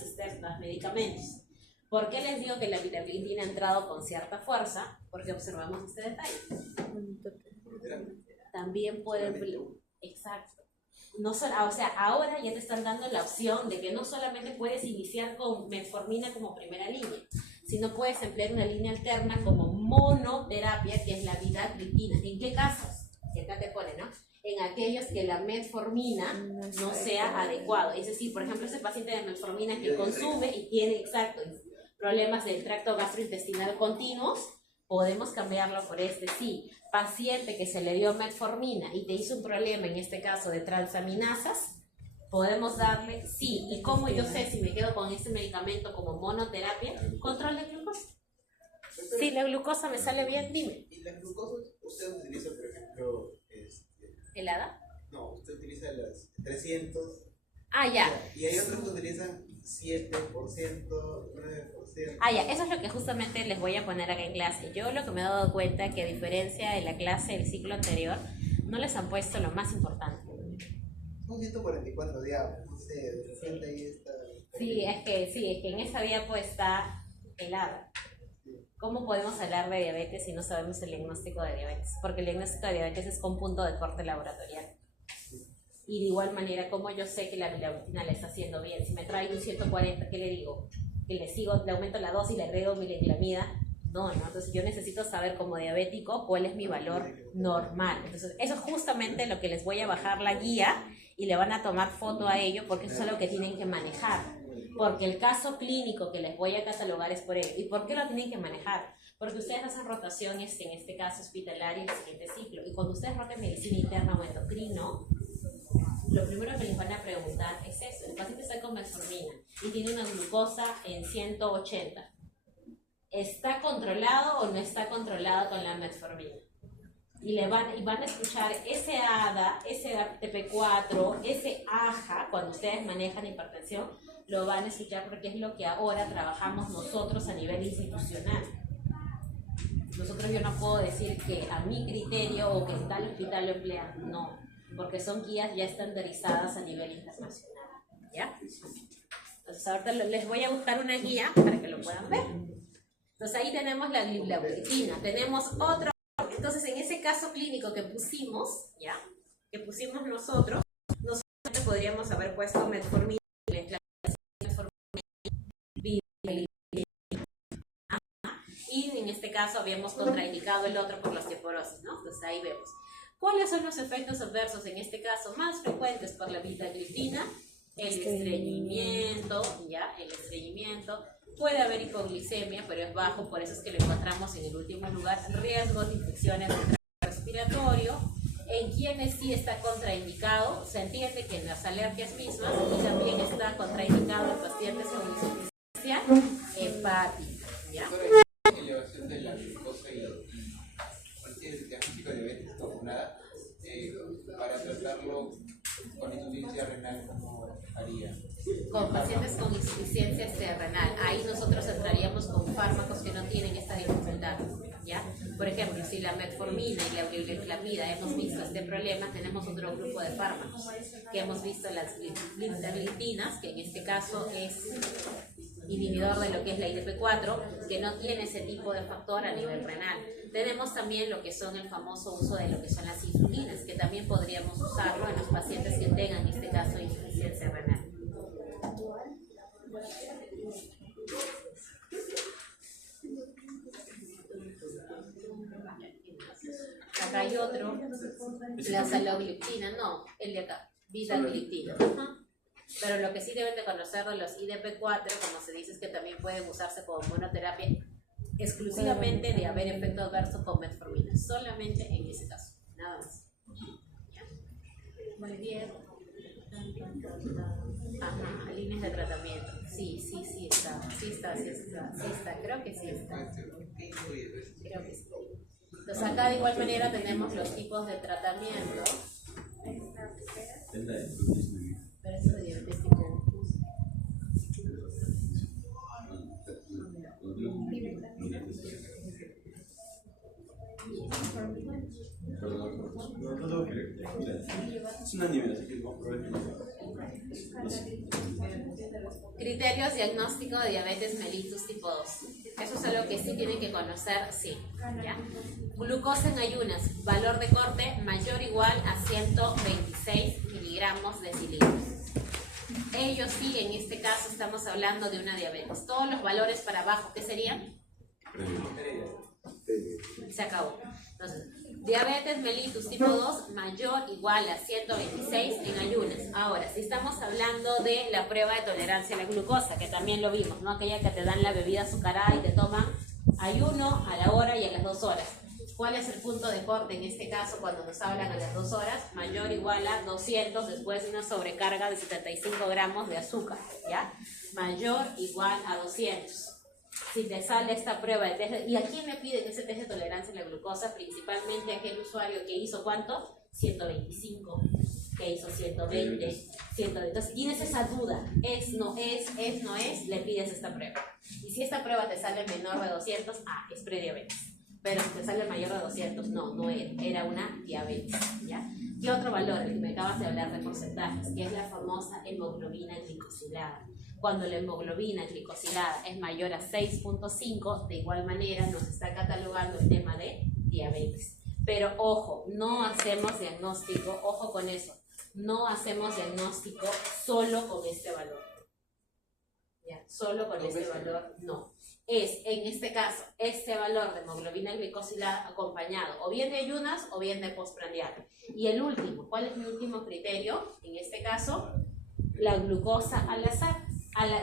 medicamentos. ¿Por qué les digo que la vidagliptina ha entrado con cierta fuerza? Porque observamos este detalle. También puede... Exacto. No solo, o sea, ahora ya te están dando la opción de que no solamente puedes iniciar con metformina como primera línea, sino puedes emplear una línea alterna como monoterapia, que es la vidagliptina. ¿En qué casos? Que acá te pone, ¿no? En aquellos que la metformina no sea adecuado. Es decir, por ejemplo, ese paciente de metformina que consume y tiene, exacto, problemas del tracto gastrointestinal continuos, podemos cambiarlo por este sí. Paciente que se le dio metformina y te hizo un problema, en este caso de transaminasas, podemos darle sí. ¿Y cómo yo sé si me quedo con este medicamento como monoterapia? Control de glucosa. Si la glucosa me sale bien, dime. ¿Y la glucosa usted utiliza, por ejemplo, ¿Helada? No, usted utiliza las 300. Ah, ya. Y hay otros que utilizan 7%, 9%. Ah, ya, eso es lo que justamente les voy a poner acá en clase. Yo lo que me he dado cuenta es que a diferencia de la clase del ciclo anterior, no les han puesto lo más importante. Son 144 días, no sé, 60 y esta. Sí, es que en esa diapo está helada. ¿Cómo podemos hablar de diabetes si no sabemos el diagnóstico de diabetes? Porque el diagnóstico de diabetes es con punto de corte laboratorial. Y de igual manera, ¿cómo yo sé que la vidagliptina le está haciendo bien? Si me trae un 140, ¿qué le digo? ¿Que le aumento la dosis, le agrego mileglamida? No. Entonces yo necesito saber como diabético cuál es mi valor normal. Entonces eso es justamente lo que les voy a bajar la guía y le van a tomar foto a ello porque eso es lo que tienen que manejar. Porque el caso clínico que les voy a catalogar es por ello. ¿Y por qué lo tienen que manejar? Porque ustedes hacen rotaciones, en este caso hospitalaria, en el siguiente ciclo. Y cuando ustedes roten medicina interna o endocrino, lo primero que les van a preguntar es eso. El paciente está con metformina y tiene una glucosa en 180. ¿Está controlado o no está controlado con la metformina? Y van a escuchar ese ADA, ese ATP4, ese AJA, cuando ustedes manejan hipertensión, lo van a escuchar porque es lo que ahora trabajamos nosotros a nivel institucional. Yo no puedo decir que a mi criterio o que tal hospital lo emplea, no, porque son guías ya estandarizadas a nivel internacional, ¿ya? Entonces ahorita les voy a buscar una guía para que lo puedan ver. Entonces ahí tenemos la vidagliptina, tenemos otro. Entonces en ese caso clínico que pusimos, ¿ya? Que pusimos nosotros podríamos haber puesto metformina, y en este caso habíamos contraindicado el otro por la osteoporosis, ¿no? Entonces ahí vemos. ¿Cuáles son los efectos adversos en este caso más frecuentes por la vidagliptina? El estreñimiento, ¿ya? El estreñimiento. Puede haber hipoglicemia, pero es bajo, por eso es que lo encontramos en el último lugar. Riesgos de infecciones del tracto respiratorio. En quienes sí está contraindicado, se entiende que en las alergias mismas, y también está contraindicado en pacientes con insuficiencia hepática, ¿ya? Elevación de la glucosa y el diagnóstico de diabetes conjuntada para tratarlo con insuficiencia renal como entraría? Con pacientes con insuficiencia renal, ahí nosotros entraríamos con fármacos que no tienen esta dificultad, ¿ya? Por ejemplo, si la metformina y la brilinflamida hemos visto este problema, tenemos otro grupo de fármacos que hemos visto, las gliptinas, que en este caso es inhibidor de lo que es la IDP4, que no tiene ese tipo de factor a nivel renal. Tenemos también lo que son el famoso uso de lo que son las insulinas, que también podríamos usarlo en los pacientes que tengan, en este caso, insuficiencia renal. Acá hay otro, la salogliptina, no, el de acá, vidagliptina. Pero lo que sí deben de conocer de los IDP4, como se dice, es que también pueden usarse como monoterapia exclusivamente de haber efecto adverso con metformina, solamente en ese caso, nada más. ¿Ya? Muy bien. Ajá, líneas de tratamiento. Sí está, creo que sí está. Creo que sí. Entonces acá de igual manera tenemos los tipos de tratamiento. Pero eso de diabetes tipo 1. Es una nivel, así que vamos a probar. Criterios diagnóstico de diabetes mellitus tipo 2. Eso es algo que sí tienen que conocer, sí. ¿Ya? Glucosa en ayunas, valor de corte mayor o igual a 126 miligramos decilitros. Ellos sí, en este caso estamos hablando de una diabetes. Todos los valores para abajo, ¿qué serían? Se acabó. Entonces, diabetes mellitus tipo 2 mayor o igual a 126 en ayunas. Ahora, si estamos hablando de la prueba de tolerancia a la glucosa, que también lo vimos, ¿no? Aquella que te dan la bebida azucarada y te toman ayuno a la hora y a las 2 horas. ¿Cuál es el punto de corte en este caso cuando nos hablan a las 2 horas? Mayor o igual a 200 después de una sobrecarga de 75 gramos de azúcar, ¿ya? Mayor o igual a 200. Si te sale esta prueba de test, ¿y a quién le piden ese test de tolerancia a la glucosa? Principalmente a aquel usuario que hizo ¿cuánto? 125, que hizo 120, 120. Entonces tienes esa duda, no es, le pides esta prueba. Y si esta prueba te sale menor de 200, es prediabetes. Pero si te sale mayor de 200, no era una diabetes, ¿ya? ¿Qué otro valor? El que me acabas de hablar de porcentajes, que es la famosa hemoglobina glicosilada. Cuando la hemoglobina glicosilada es mayor a 6.5, de igual manera nos está catalogando el tema de diabetes. Pero ojo, no hacemos diagnóstico, ojo con eso, no hacemos diagnóstico solo con este valor. ¿Ya? Solo con este valor, no. Es, en este caso, este valor de hemoglobina glicosilada acompañado o bien de ayunas o bien de postprandial. Y el último, ¿cuál es mi último criterio? En este caso, la glucosa al azar.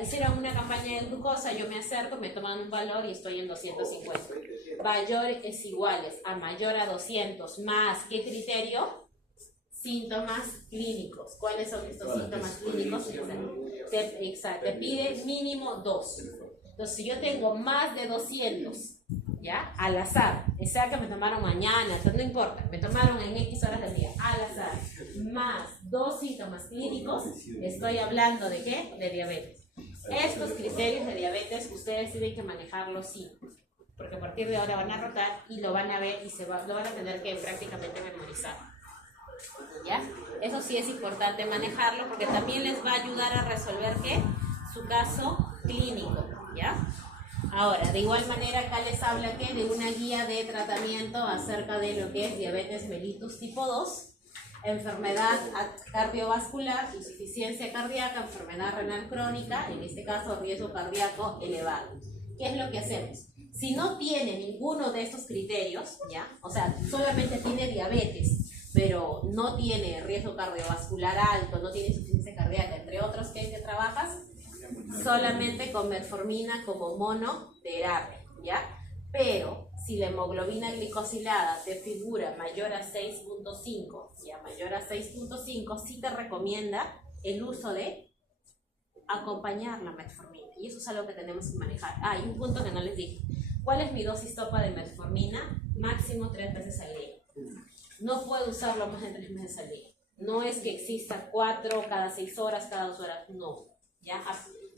Hicieron una campaña de glucosa, yo me acerco, me toman un valor y estoy en 250. Mayores iguales a mayor a 200 más, ¿qué criterio? Síntomas clínicos. ¿Cuáles son estos síntomas clínicos? Te pide mínimo 2. Entonces, si yo tengo más de 200, ¿ya? Al azar, sea que me tomaron mañana, no importa, me tomaron en X horas del día, al azar, más 2 síntomas clínicos, estoy hablando ¿de qué? De diabetes. Estos criterios de diabetes ustedes tienen que manejarlos sí, porque a partir de ahora van a rotar y lo van a ver y lo van a tener que prácticamente memorizar. ¿Ya? Eso sí es importante manejarlo porque también les va a ayudar a resolver ¿qué? Su caso clínico, ¿ya? Ahora, de igual manera acá les habla ¿qué? De una guía de tratamiento acerca de lo que es diabetes mellitus tipo 2, enfermedad cardiovascular, insuficiencia cardíaca, enfermedad renal crónica, en este caso riesgo cardíaco elevado. ¿Qué es lo que hacemos? Si no tiene ninguno de estos criterios, ¿ya? O sea, solamente tiene diabetes, pero no tiene riesgo cardiovascular alto, no tiene insuficiencia cardíaca, entre otros que trabajas, solamente con metformina como monoterapia, ¿ya? Pero si la hemoglobina glicosilada te figura mayor a 6.5, ya mayor a 6.5, sí te recomienda el uso de acompañar la metformina. Y eso es algo que tenemos que manejar. Y un punto que no les dije. ¿Cuál es mi dosis topa de metformina? Máximo 3 veces al día. No puedo usarlo más de 3 veces al día. No es que exista 4 cada 6 horas, cada 2 horas, no. ¿Ya?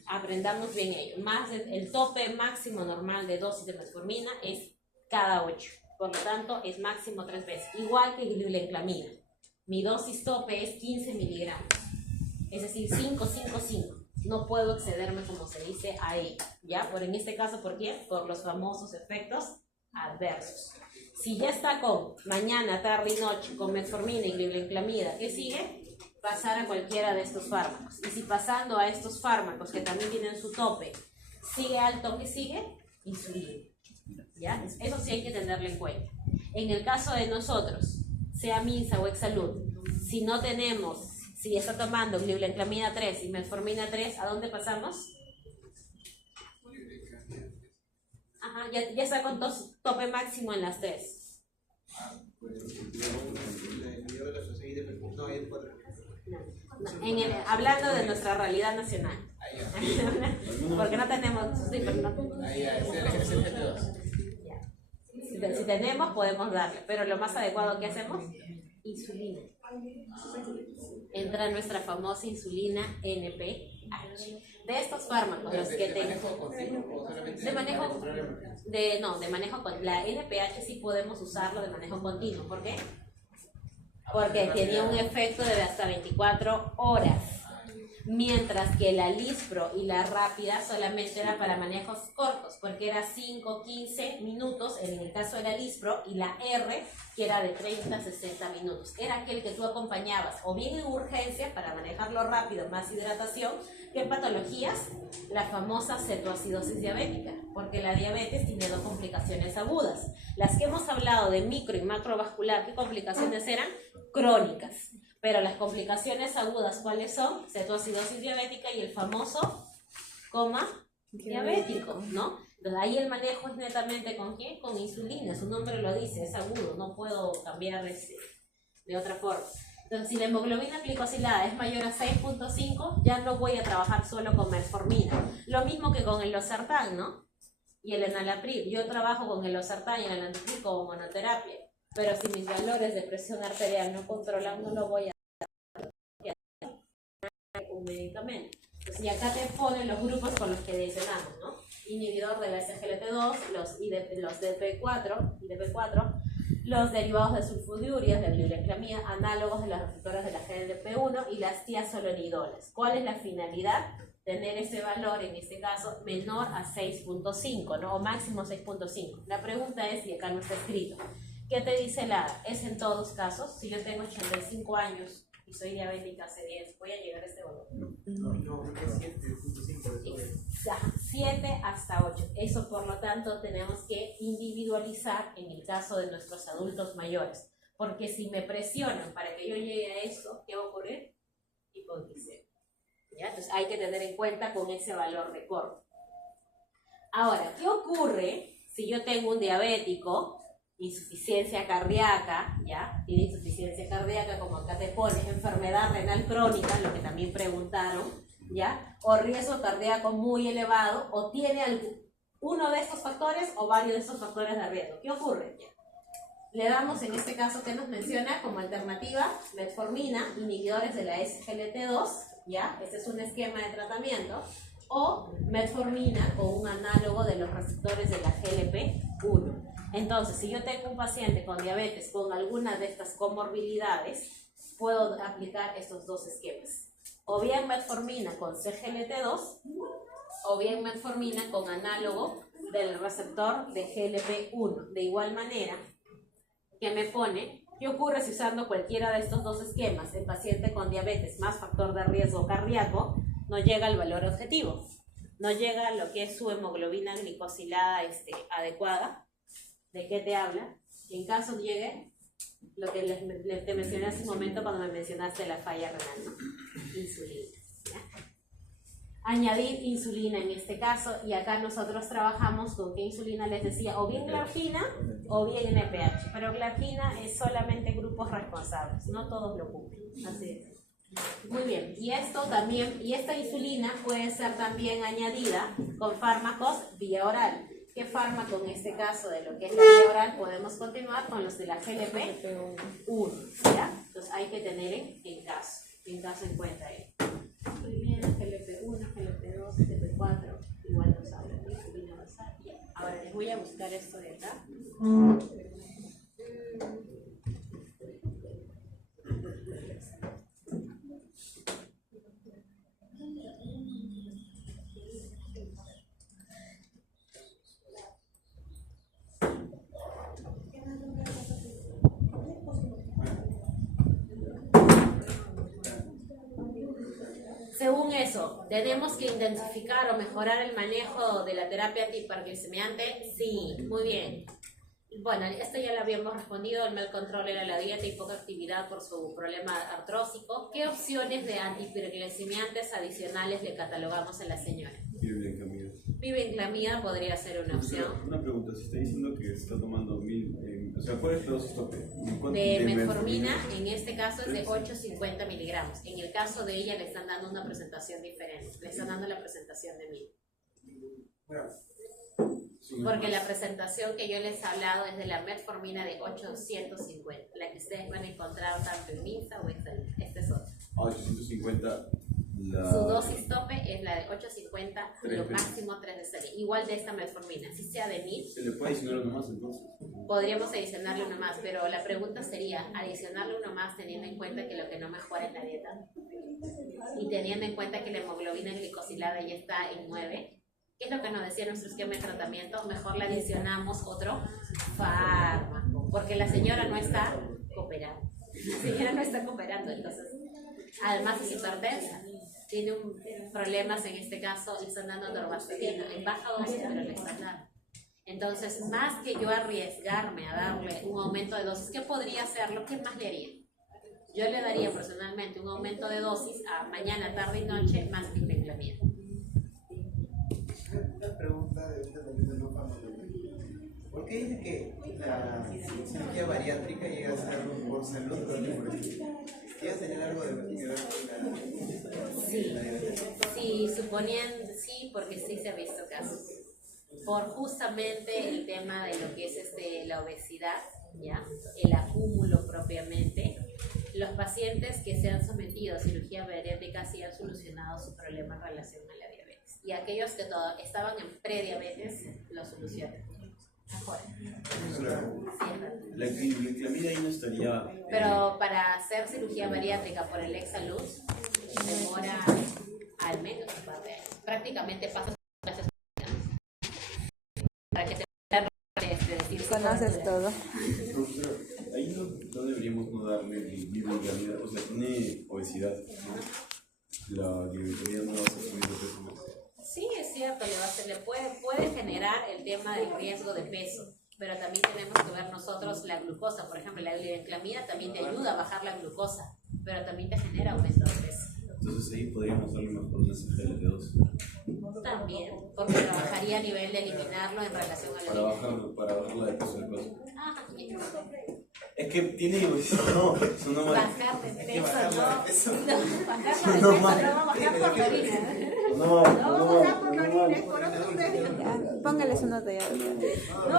Aprendamos bien ello. Más el tope máximo normal de dosis de metformina es cada 8. Por lo tanto, es máximo 3 veces. Igual que glibenclamida. Mi dosis tope es 15 miligramos. Es decir, 5, 5, 5. No puedo excederme, como se dice, a ello. ¿Ya? En este caso, ¿por qué? Por los famosos efectos adversos. Si ya está con mañana, tarde y noche, con metformina y glibenclamida, ¿qué sigue? Pasar a cualquiera de estos fármacos. Y si pasando a estos fármacos, que también tienen su tope, sigue alto, ¿qué sigue? Insulina. ¿Ya? Eso sí hay que tenerlo en cuenta. En el caso de nosotros, sea Minsa o Exsalud, si no tenemos, si está tomando glibenclamida 3 y metformina 3, ¿a dónde pasamos? Ajá, ya está con tope máximo en las 3. Hablando de nuestra realidad nacional. Porque no tenemos. Sí, pero no. Si tenemos, podemos darle. Pero lo más adecuado que hacemos, insulina. Entra nuestra famosa insulina NPH. De estos fármacos, los que tengo. De manejo con la NPH sí podemos usarlo de manejo continuo. ¿Por qué? Porque tenía un efecto de hasta 24 horas. Mientras que la Lispro y la Rápida solamente era para manejos cortos, porque era 5, 15 minutos en el caso de la Lispro, y la R, que era de 30 a 60 minutos. Era aquel que tú acompañabas, o bien en urgencia, para manejarlo rápido, más hidratación, que en patologías, la famosa cetoacidosis diabética, porque la diabetes tiene 2 complicaciones agudas. Las que hemos hablado de micro y macrovascular, ¿qué complicaciones eran? Crónicas. Pero las complicaciones agudas, ¿cuáles son? Cetoacidosis diabética y el famoso coma diabético, ¿no? Entonces ahí el manejo es netamente ¿con quién? Con insulina, su nombre lo dice, es agudo, no puedo cambiar de otra forma. Entonces si la hemoglobina glicosilada es mayor a 6.5, ya no voy a trabajar solo con metformina. Lo mismo que con el losartán, ¿no? Y el enalapril. Yo trabajo con el losartán y el enalapril como monoterapia. Pero si mis valores de presión arterial no controlan, no lo voy a dar un medicamento. Entonces, y acá te ponen los grupos con los que mencionamos, ¿no? Inhibidor de la SGLT2, los IDP4, los derivados de sulfodiurias, de glibenclamida, análogos de los receptores de la GLP1 y las tiazolonidolas. ¿Cuál es la finalidad? Tener ese valor, en este caso, menor a 6.5, ¿no? O máximo 6.5. La pregunta es, y acá no está escrito, ¿qué te dice la ADA? Es en todos casos. Si yo tengo 85 años y soy diabética hace 10, ¿voy a llegar a este valor? No, es 7.5. 7 hasta 8. Eso, por lo tanto, tenemos que individualizar en el caso de nuestros adultos mayores. Porque si me presionan para que yo llegue a eso, ¿qué va a ocurrir? Hipoglicemia. ¿Ya? Entonces hay que tener en cuenta con ese valor de corte. Ahora, ¿qué ocurre si yo tengo un diabético? Insuficiencia cardíaca, ¿ya? Tiene insuficiencia cardíaca, como acá te pone, enfermedad renal crónica, lo que también preguntaron, ¿ya? O riesgo cardíaco muy elevado, o tiene uno de estos factores o varios de estos factores de riesgo. ¿Qué ocurre? Le damos, en este caso, ¿qué nos menciona? Como alternativa, metformina, inhibidores de la SGLT2, ¿ya? Este es un esquema de tratamiento, o metformina con un análogo de los receptores de la GLP1. Entonces, si yo tengo un paciente con diabetes con alguna de estas comorbilidades, puedo aplicar estos 2 esquemas. O bien metformina con CGLT2, o bien metformina con análogo del receptor de GLP1. De igual manera, que me pone, ¿qué ocurre si usando cualquiera de estos 2 esquemas el paciente con diabetes más factor de riesgo cardíaco no llega al valor objetivo? No llega a lo que es su hemoglobina glicosilada adecuada. ¿De qué te habla? En caso llegue lo que te mencioné hace un momento cuando me mencionaste la falla renal, ¿no? Insulina. ¿Ya? Añadir insulina en este caso, y acá nosotros trabajamos con qué insulina les decía, o bien glargina o bien NPH, pero glargina es solamente grupos responsables, no todos lo cumplen. Así es. Muy bien, y esto también, y esta insulina puede ser también añadida con fármacos vía oral. ¿Qué fármaco en este caso de lo que es la vía oral? Podemos continuar con los de la GLP1, ¿ya? Entonces hay que tener en caso en cuenta ahí. Muy bien, GLP-1, GLP-2, GLP-4, igual nos habla de insulina basal. Ya. Ahora les voy a buscar esto de acá. Según eso, ¿tenemos que intensificar o mejorar el manejo de la terapia antihiperglicemiante? Sí, muy bien. Bueno, esto ya lo habíamos respondido, el mal control era la dieta y poca actividad por su problema artrósico. ¿Qué opciones de antihiperglicemiantes adicionales le catalogamos a la señora? Bibenclamida podría ser una opción. Una pregunta, si está diciendo que está tomando 1000, o sea, ¿cuál es la dosis tope? De metformina, en este caso es de 850 miligramos. En el caso de ella le están dando una presentación diferente, le están dando la presentación de 1000. Porque la presentación que yo les he hablado es de la metformina de 850, la que ustedes van a encontrar tanto en MINSA o en Salud. Este es otro. 850. Su dosis tope es la de 850, lo máximo 3 de serie. Igual de esta metformina, si sea de 1000. ¿Se le puede adicionar uno más entonces? Podríamos adicionarle uno más, pero la pregunta sería, adicionarle uno más teniendo en cuenta que lo que no mejora es la dieta. Y teniendo en cuenta que la hemoglobina glicosilada ya está en 9. ¿Qué es lo que nos decía nuestro esquema de tratamiento? Mejor le adicionamos otro fármaco, porque la señora no está cooperando. La señora no está cooperando, entonces, además es hipertensa. Tiene problemas en este caso, le están dando atorvastatina en baja dosis, pero le están dando. Entonces, más que yo arriesgarme a darle un aumento de dosis, ¿qué podría hacerlo? ¿Qué más le haría? Yo le daría personalmente un aumento de dosis a mañana, tarde y noche, más que bibenclamida. Una pregunta de un tratamiento no farmacológico. ¿Por qué dice que la cirugía bariátrica llega a ser por salud, pero no por eso? ¿Quieres tener algo de que ver con Sí, suponían, sí, porque sí se ha visto casos. Por justamente el tema de lo que es la obesidad, ¿ya? El acúmulo propiamente. Los pacientes que se han sometido a cirugía bariátrica sí han solucionado su problema en relación a la diabetes. Y aquellos que estaban en prediabetes lo solucionan. Mejor. La gliclamida ahí no estaría. Pero para hacer cirugía bariátrica por el Exaluz demora al menos un par de años. Prácticamente pasa para que se pueda decir. Conoces todo. Profesora, ahí no deberíamos no darle gliclamida, o sea, tiene obesidad, ¿no? La gliclamida no va a ser subiendo peso más. Sí, es cierto, le puede generar el tema del riesgo de peso, pero también tenemos que ver nosotros la glucosa. Por ejemplo, la glibenclamida también te ayuda a bajar la glucosa, pero también te genera aumento de peso. Entonces ahí podríamos darle mejor una GLP-2. También, porque trabajaría a nivel de eliminarlo en relación a la para bajarla de peso del peso. Ah, bien. Es que tiene obesidad, no, eso no vale. Bajar de peso, bajarla de no. peso. No, bajarla de peso no va a bajar por la orina. No va No va a bajar por la orina, es por otro Ya, póngale su nota ya. No,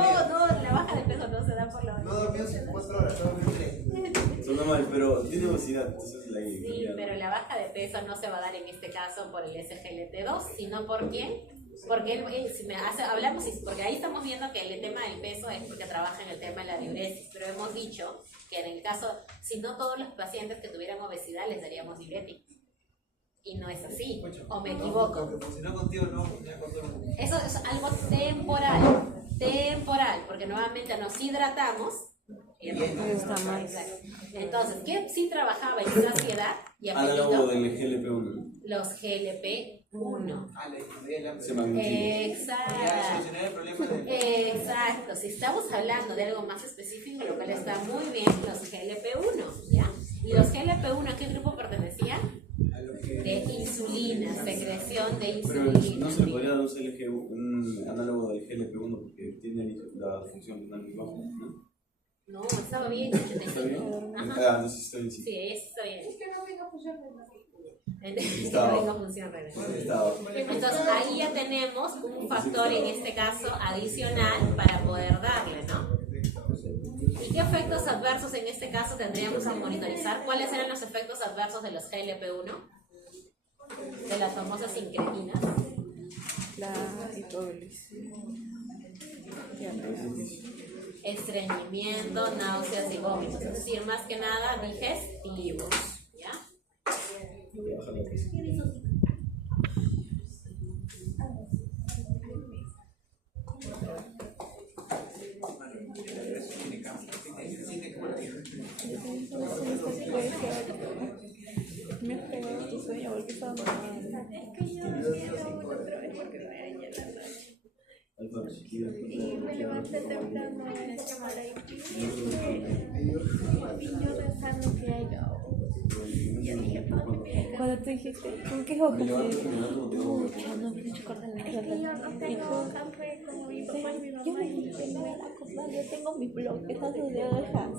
la baja de peso no se da por la orina. No dormió 4 horas, solo dormió 3. Suena mal, pero tiene obesidad, entonces la Sí, pero la baja de peso no se va a dar en este caso por el SGLT2, sino por quién. Porque hablamos, porque ahí estamos viendo que el tema del peso es porque trabaja en el tema de la diuresis, pero hemos dicho que en el caso, si no todos los pacientes que tuvieran obesidad les daríamos diuréticos. Y no es así, o me equivoco. Si no contigo, no funciona con todo el mundo. Eso es algo temporal, porque nuevamente nos hidratamos. Entonces, ¿qué sí trabajaba en saciedad y análogo apetito? del GLP-1. Los GLP-1. Se magnifica. Exacto. Exacto. Si estamos hablando de algo más específico, lo cual está muy bien, los GLP-1, ¿ya? ¿Y los GLP-1 a qué grupo pertenecían? De insulina, secreción de Pero insulina. no se le podría dar un análogo del GLP-1 porque tiene la función renal muy baja, ¿no? No, estaba bien, 85. ¿Está bien? Ajá. Entonces está bien, sí. Sí, eso está bien. Es que no venga función renal. Entonces ahí ya tenemos un factor en este caso adicional para poder darle, ¿no? ¿Y qué efectos adversos en este caso tendríamos que monitorizar? ¿Cuáles eran los efectos adversos de los GLP-1? De las famosas incretinas. La hipoglucemia. Diabetes. Estreñimiento, náuseas y vómitos. Es decir, más que nada digestivos. ¿Ya? Voy a bajar la presión. Me has pegado tu sueño porque estaba mamando. Es que yo no quiero otra vez porque me dañé la noche. Y me levanté temprano a llamar a Haití. Y yo pensando que yo dije, cuando tú dijiste, ¿con qué hojas? Mucho, no me he hecho cortar la cara. Es que yo no tengo café como mi papá y mi mamá. Yo me dije, no me la comprar, yo tengo mis bloqueos de hojas.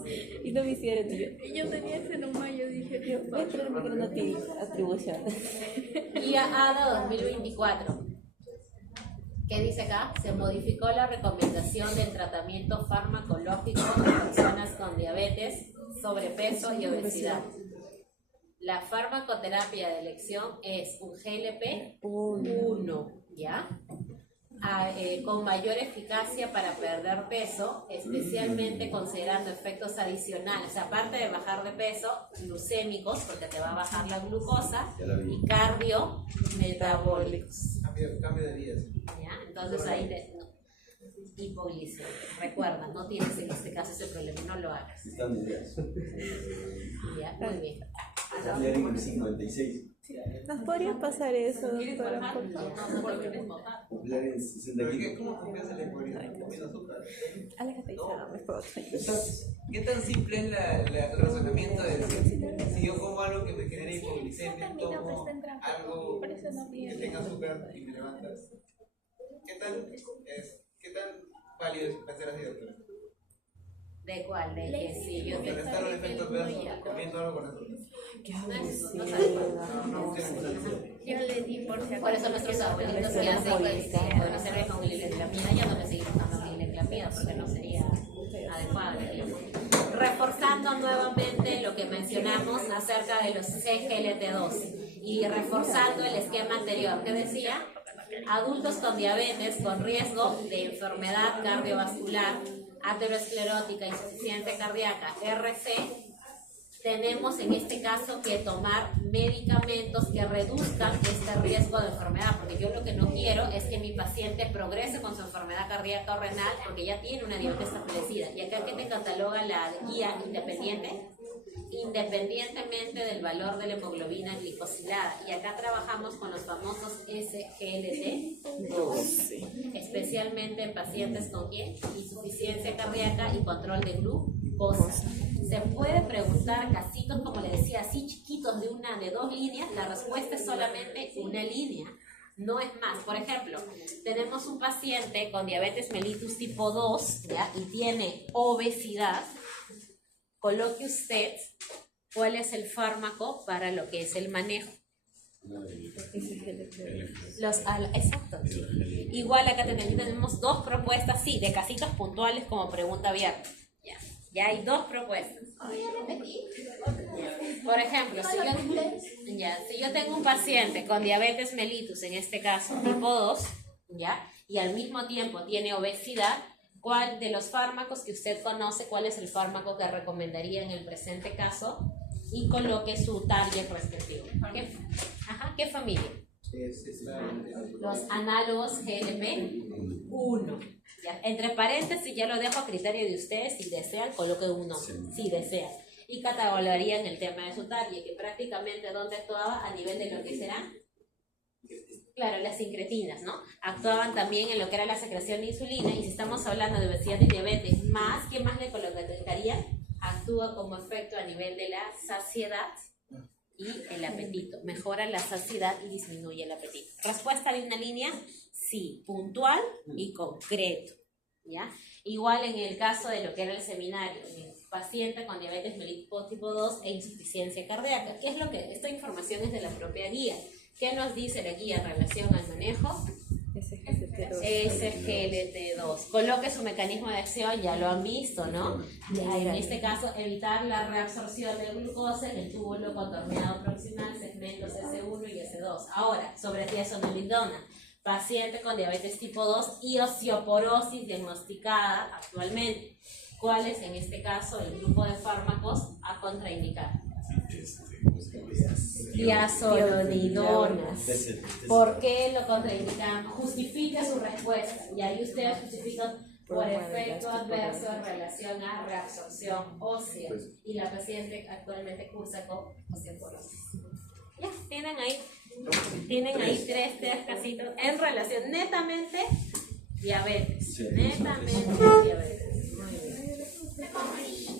Y no me hicieron. Y yo tenía ese nomás, yo dije, voy a traerme con una atribución. Guía ADA 2024. ¿Qué dice acá? Se modificó la recomendación del tratamiento farmacológico de personas con diabetes, sobrepeso y obesidad. La farmacoterapia de elección es un GLP-1, ¿ya? Con mayor eficacia para perder peso, especialmente considerando efectos adicionales, aparte de bajar de peso, glucémicos, porque te va a bajar la glucosa, y cardiometabólicos. Cambio de vida. ¿Ya? Entonces ahí hipoglicemia. Recuerda, no tienes en este caso ese problema, no lo hagas. Están ideas. Ya, muy bien. Flaring en 56. ¿Nos podría pasar eso, doctora? Por favor. No puedes votar. Flaring en 65. ¿Cómo confías en la hipoglucemia? Comiendo azúcar. Aléjate, me puedo. ¿Qué tan simple es el razonamiento de decir, si yo como algo que me genere hipoglucemia, tomo algo que tenga azúcar y me levantas? ¿Qué tan válido es pensar así, doctor? ¿De cuál? De que si yo te Contrarrestar los efectos adversos comiendo algo con azúcar. Yo le di por eso nuestros abuelitos que hacen cuando se ve con glileclamida, ya no le seguimos dando glileclamida porque no sería adecuado. Reforzando nuevamente lo que mencionamos acerca de los CGLT2 y reforzando el esquema anterior que decía adultos con diabetes con riesgo de enfermedad cardiovascular, aterosclerótica, insuficiencia cardíaca, RC, tenemos en este caso que tomar medicamentos que reduzcan este riesgo de enfermedad, porque yo lo que no quiero es que mi paciente progrese con su enfermedad cardíaca o renal porque ya tiene una diabetes establecida. Y acá que te cataloga la guía independiente, independientemente del valor de la hemoglobina glicosilada. Y acá trabajamos con los famosos SGLT2, especialmente en pacientes con ¿qué? Insuficiencia cardíaca y control de glucosa. Se puede preguntar casitos, como le decía, así chiquitos de 2 líneas. La respuesta es solamente una línea, no es más. Por ejemplo, tenemos un paciente con diabetes mellitus tipo 2, ¿ya? Y tiene obesidad. Coloque usted cuál es el fármaco para lo que es el manejo. Exacto. Igual acá tenemos 2 propuestas, sí, de casitos puntuales como pregunta abierta. Ya hay 2 propuestas. Por ejemplo, si yo tengo un paciente con diabetes mellitus, en este caso tipo 2, ¿ya? Y al mismo tiempo tiene obesidad, ¿cuál de los fármacos que usted conoce, cuál es el fármaco que recomendaría en el presente caso? Y coloque su target respectivo. ¿Qué familia? Los análogos GLP-1. Ya, entre paréntesis, ya lo dejo a criterio de ustedes. Si desean, coloque uno. Si desean. Y catalogarían el tema de su target, que prácticamente donde actuaba a nivel de lo que serán. Claro, las incretinas, ¿no? Actuaban también en lo que era la secreción de insulina. Y si estamos hablando de obesidad y diabetes, ¿qué más le colocaría? Actúa como efecto a nivel de la saciedad y el apetito. Mejora la saciedad y disminuye el apetito. Respuesta de una línea, sí, puntual y concreto, ¿ya? Igual en el caso de lo que era el seminario, paciente con diabetes mellitus tipo 2 e insuficiencia cardíaca. Esta información es de la propia guía. ¿Qué nos dice la guía en relación al manejo? SGLT2. Coloque su mecanismo de acción, ya lo han visto, ¿no? En este caso, evitar la reabsorción de glucosa en el túbulo contorneado proximal, segmentos S1 y S2. Ahora, sobre tiazonolidona, paciente con diabetes tipo 2 y osteoporosis diagnosticada actualmente. ¿Cuál es en este caso el grupo de fármacos a contraindicar? Tiazolonidonas. ¿Por qué lo contraindican? Justifica su respuesta y ahí ustedes justifican por efecto adverso en relación a reabsorción ósea y la paciente actualmente cursa con osteoporosis. Ya, tienen ahí tres casitos en relación netamente diabetes. Netamente diabetes. Muy bien.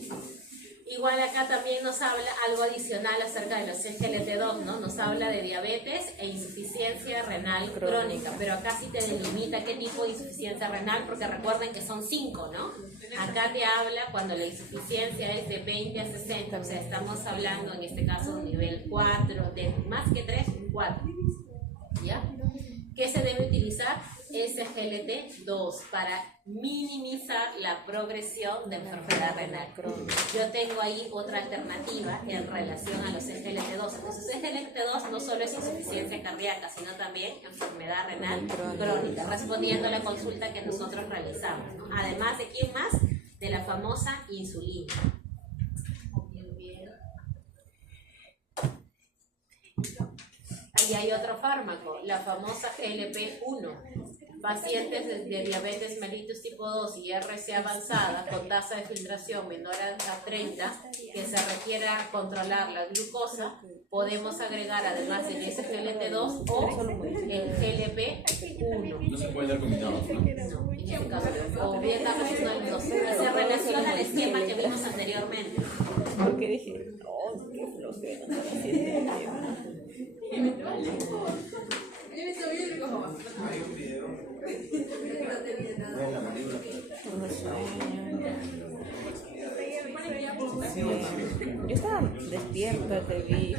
Igual acá también nos habla algo adicional acerca de los SGLT2, ¿no? Nos habla de diabetes e insuficiencia renal crónica, pero acá sí te delimita qué tipo de insuficiencia renal, porque recuerden que son 5, ¿no? Acá te habla cuando la insuficiencia es de 20 a 60, o sea, estamos hablando en este caso de un nivel 4, de más que 3, un 4, ¿ya? ¿Qué se debe utilizar? SGLT2 para minimizar la progresión de enfermedad renal crónica. Yo tengo ahí otra alternativa en relación a los SGLT2. Entonces, SGLT2 no solo es insuficiencia cardíaca, sino también enfermedad renal crónica, respondiendo a la consulta que nosotros realizamos, ¿no? Además de quién más, de la famosa insulina. Ahí hay otro fármaco, la famosa GLP-1. Pacientes de diabetes mellitus tipo 2 y RC avanzada con tasa de filtración menor a 30, que se requiera controlar la glucosa, podemos agregar además el SGLT2 o el GLP-1. No se puede dar combinados, ¿no? No, en este caso, o bien damos uno al dos. Se relaciona al esquema que vimos anteriormente. Porque dije, oh, qué flojera. Hay un video. Yo estaba despierta, te vi.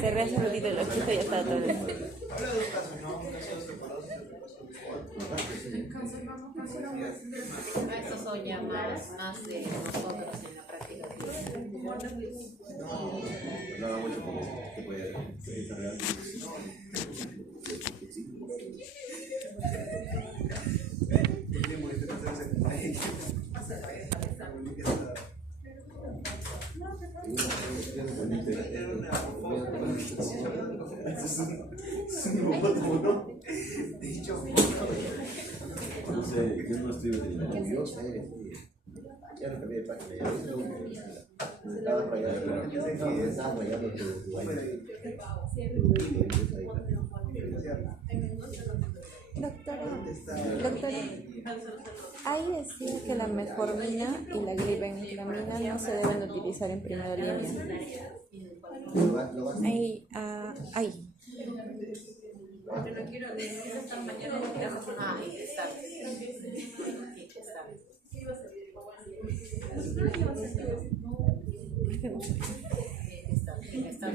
Cerré hace un ratito el ojito y ya estaba todo despierto. Habla de dos casos, ¿no? Un caso de osteoporosis y otro caso de Estos son llamadas más de nosotros en la práctica. No haga mucho como que puede desarrollar. No sé, yo no estoy veterinario. Yo sé, ya no cambié de página, ya estaba rayando, estaba rayando tu Doctora, ahí decía que la metformina y la glibenclamina no se deben utilizar en primera línea. Ahí, ahí. Está.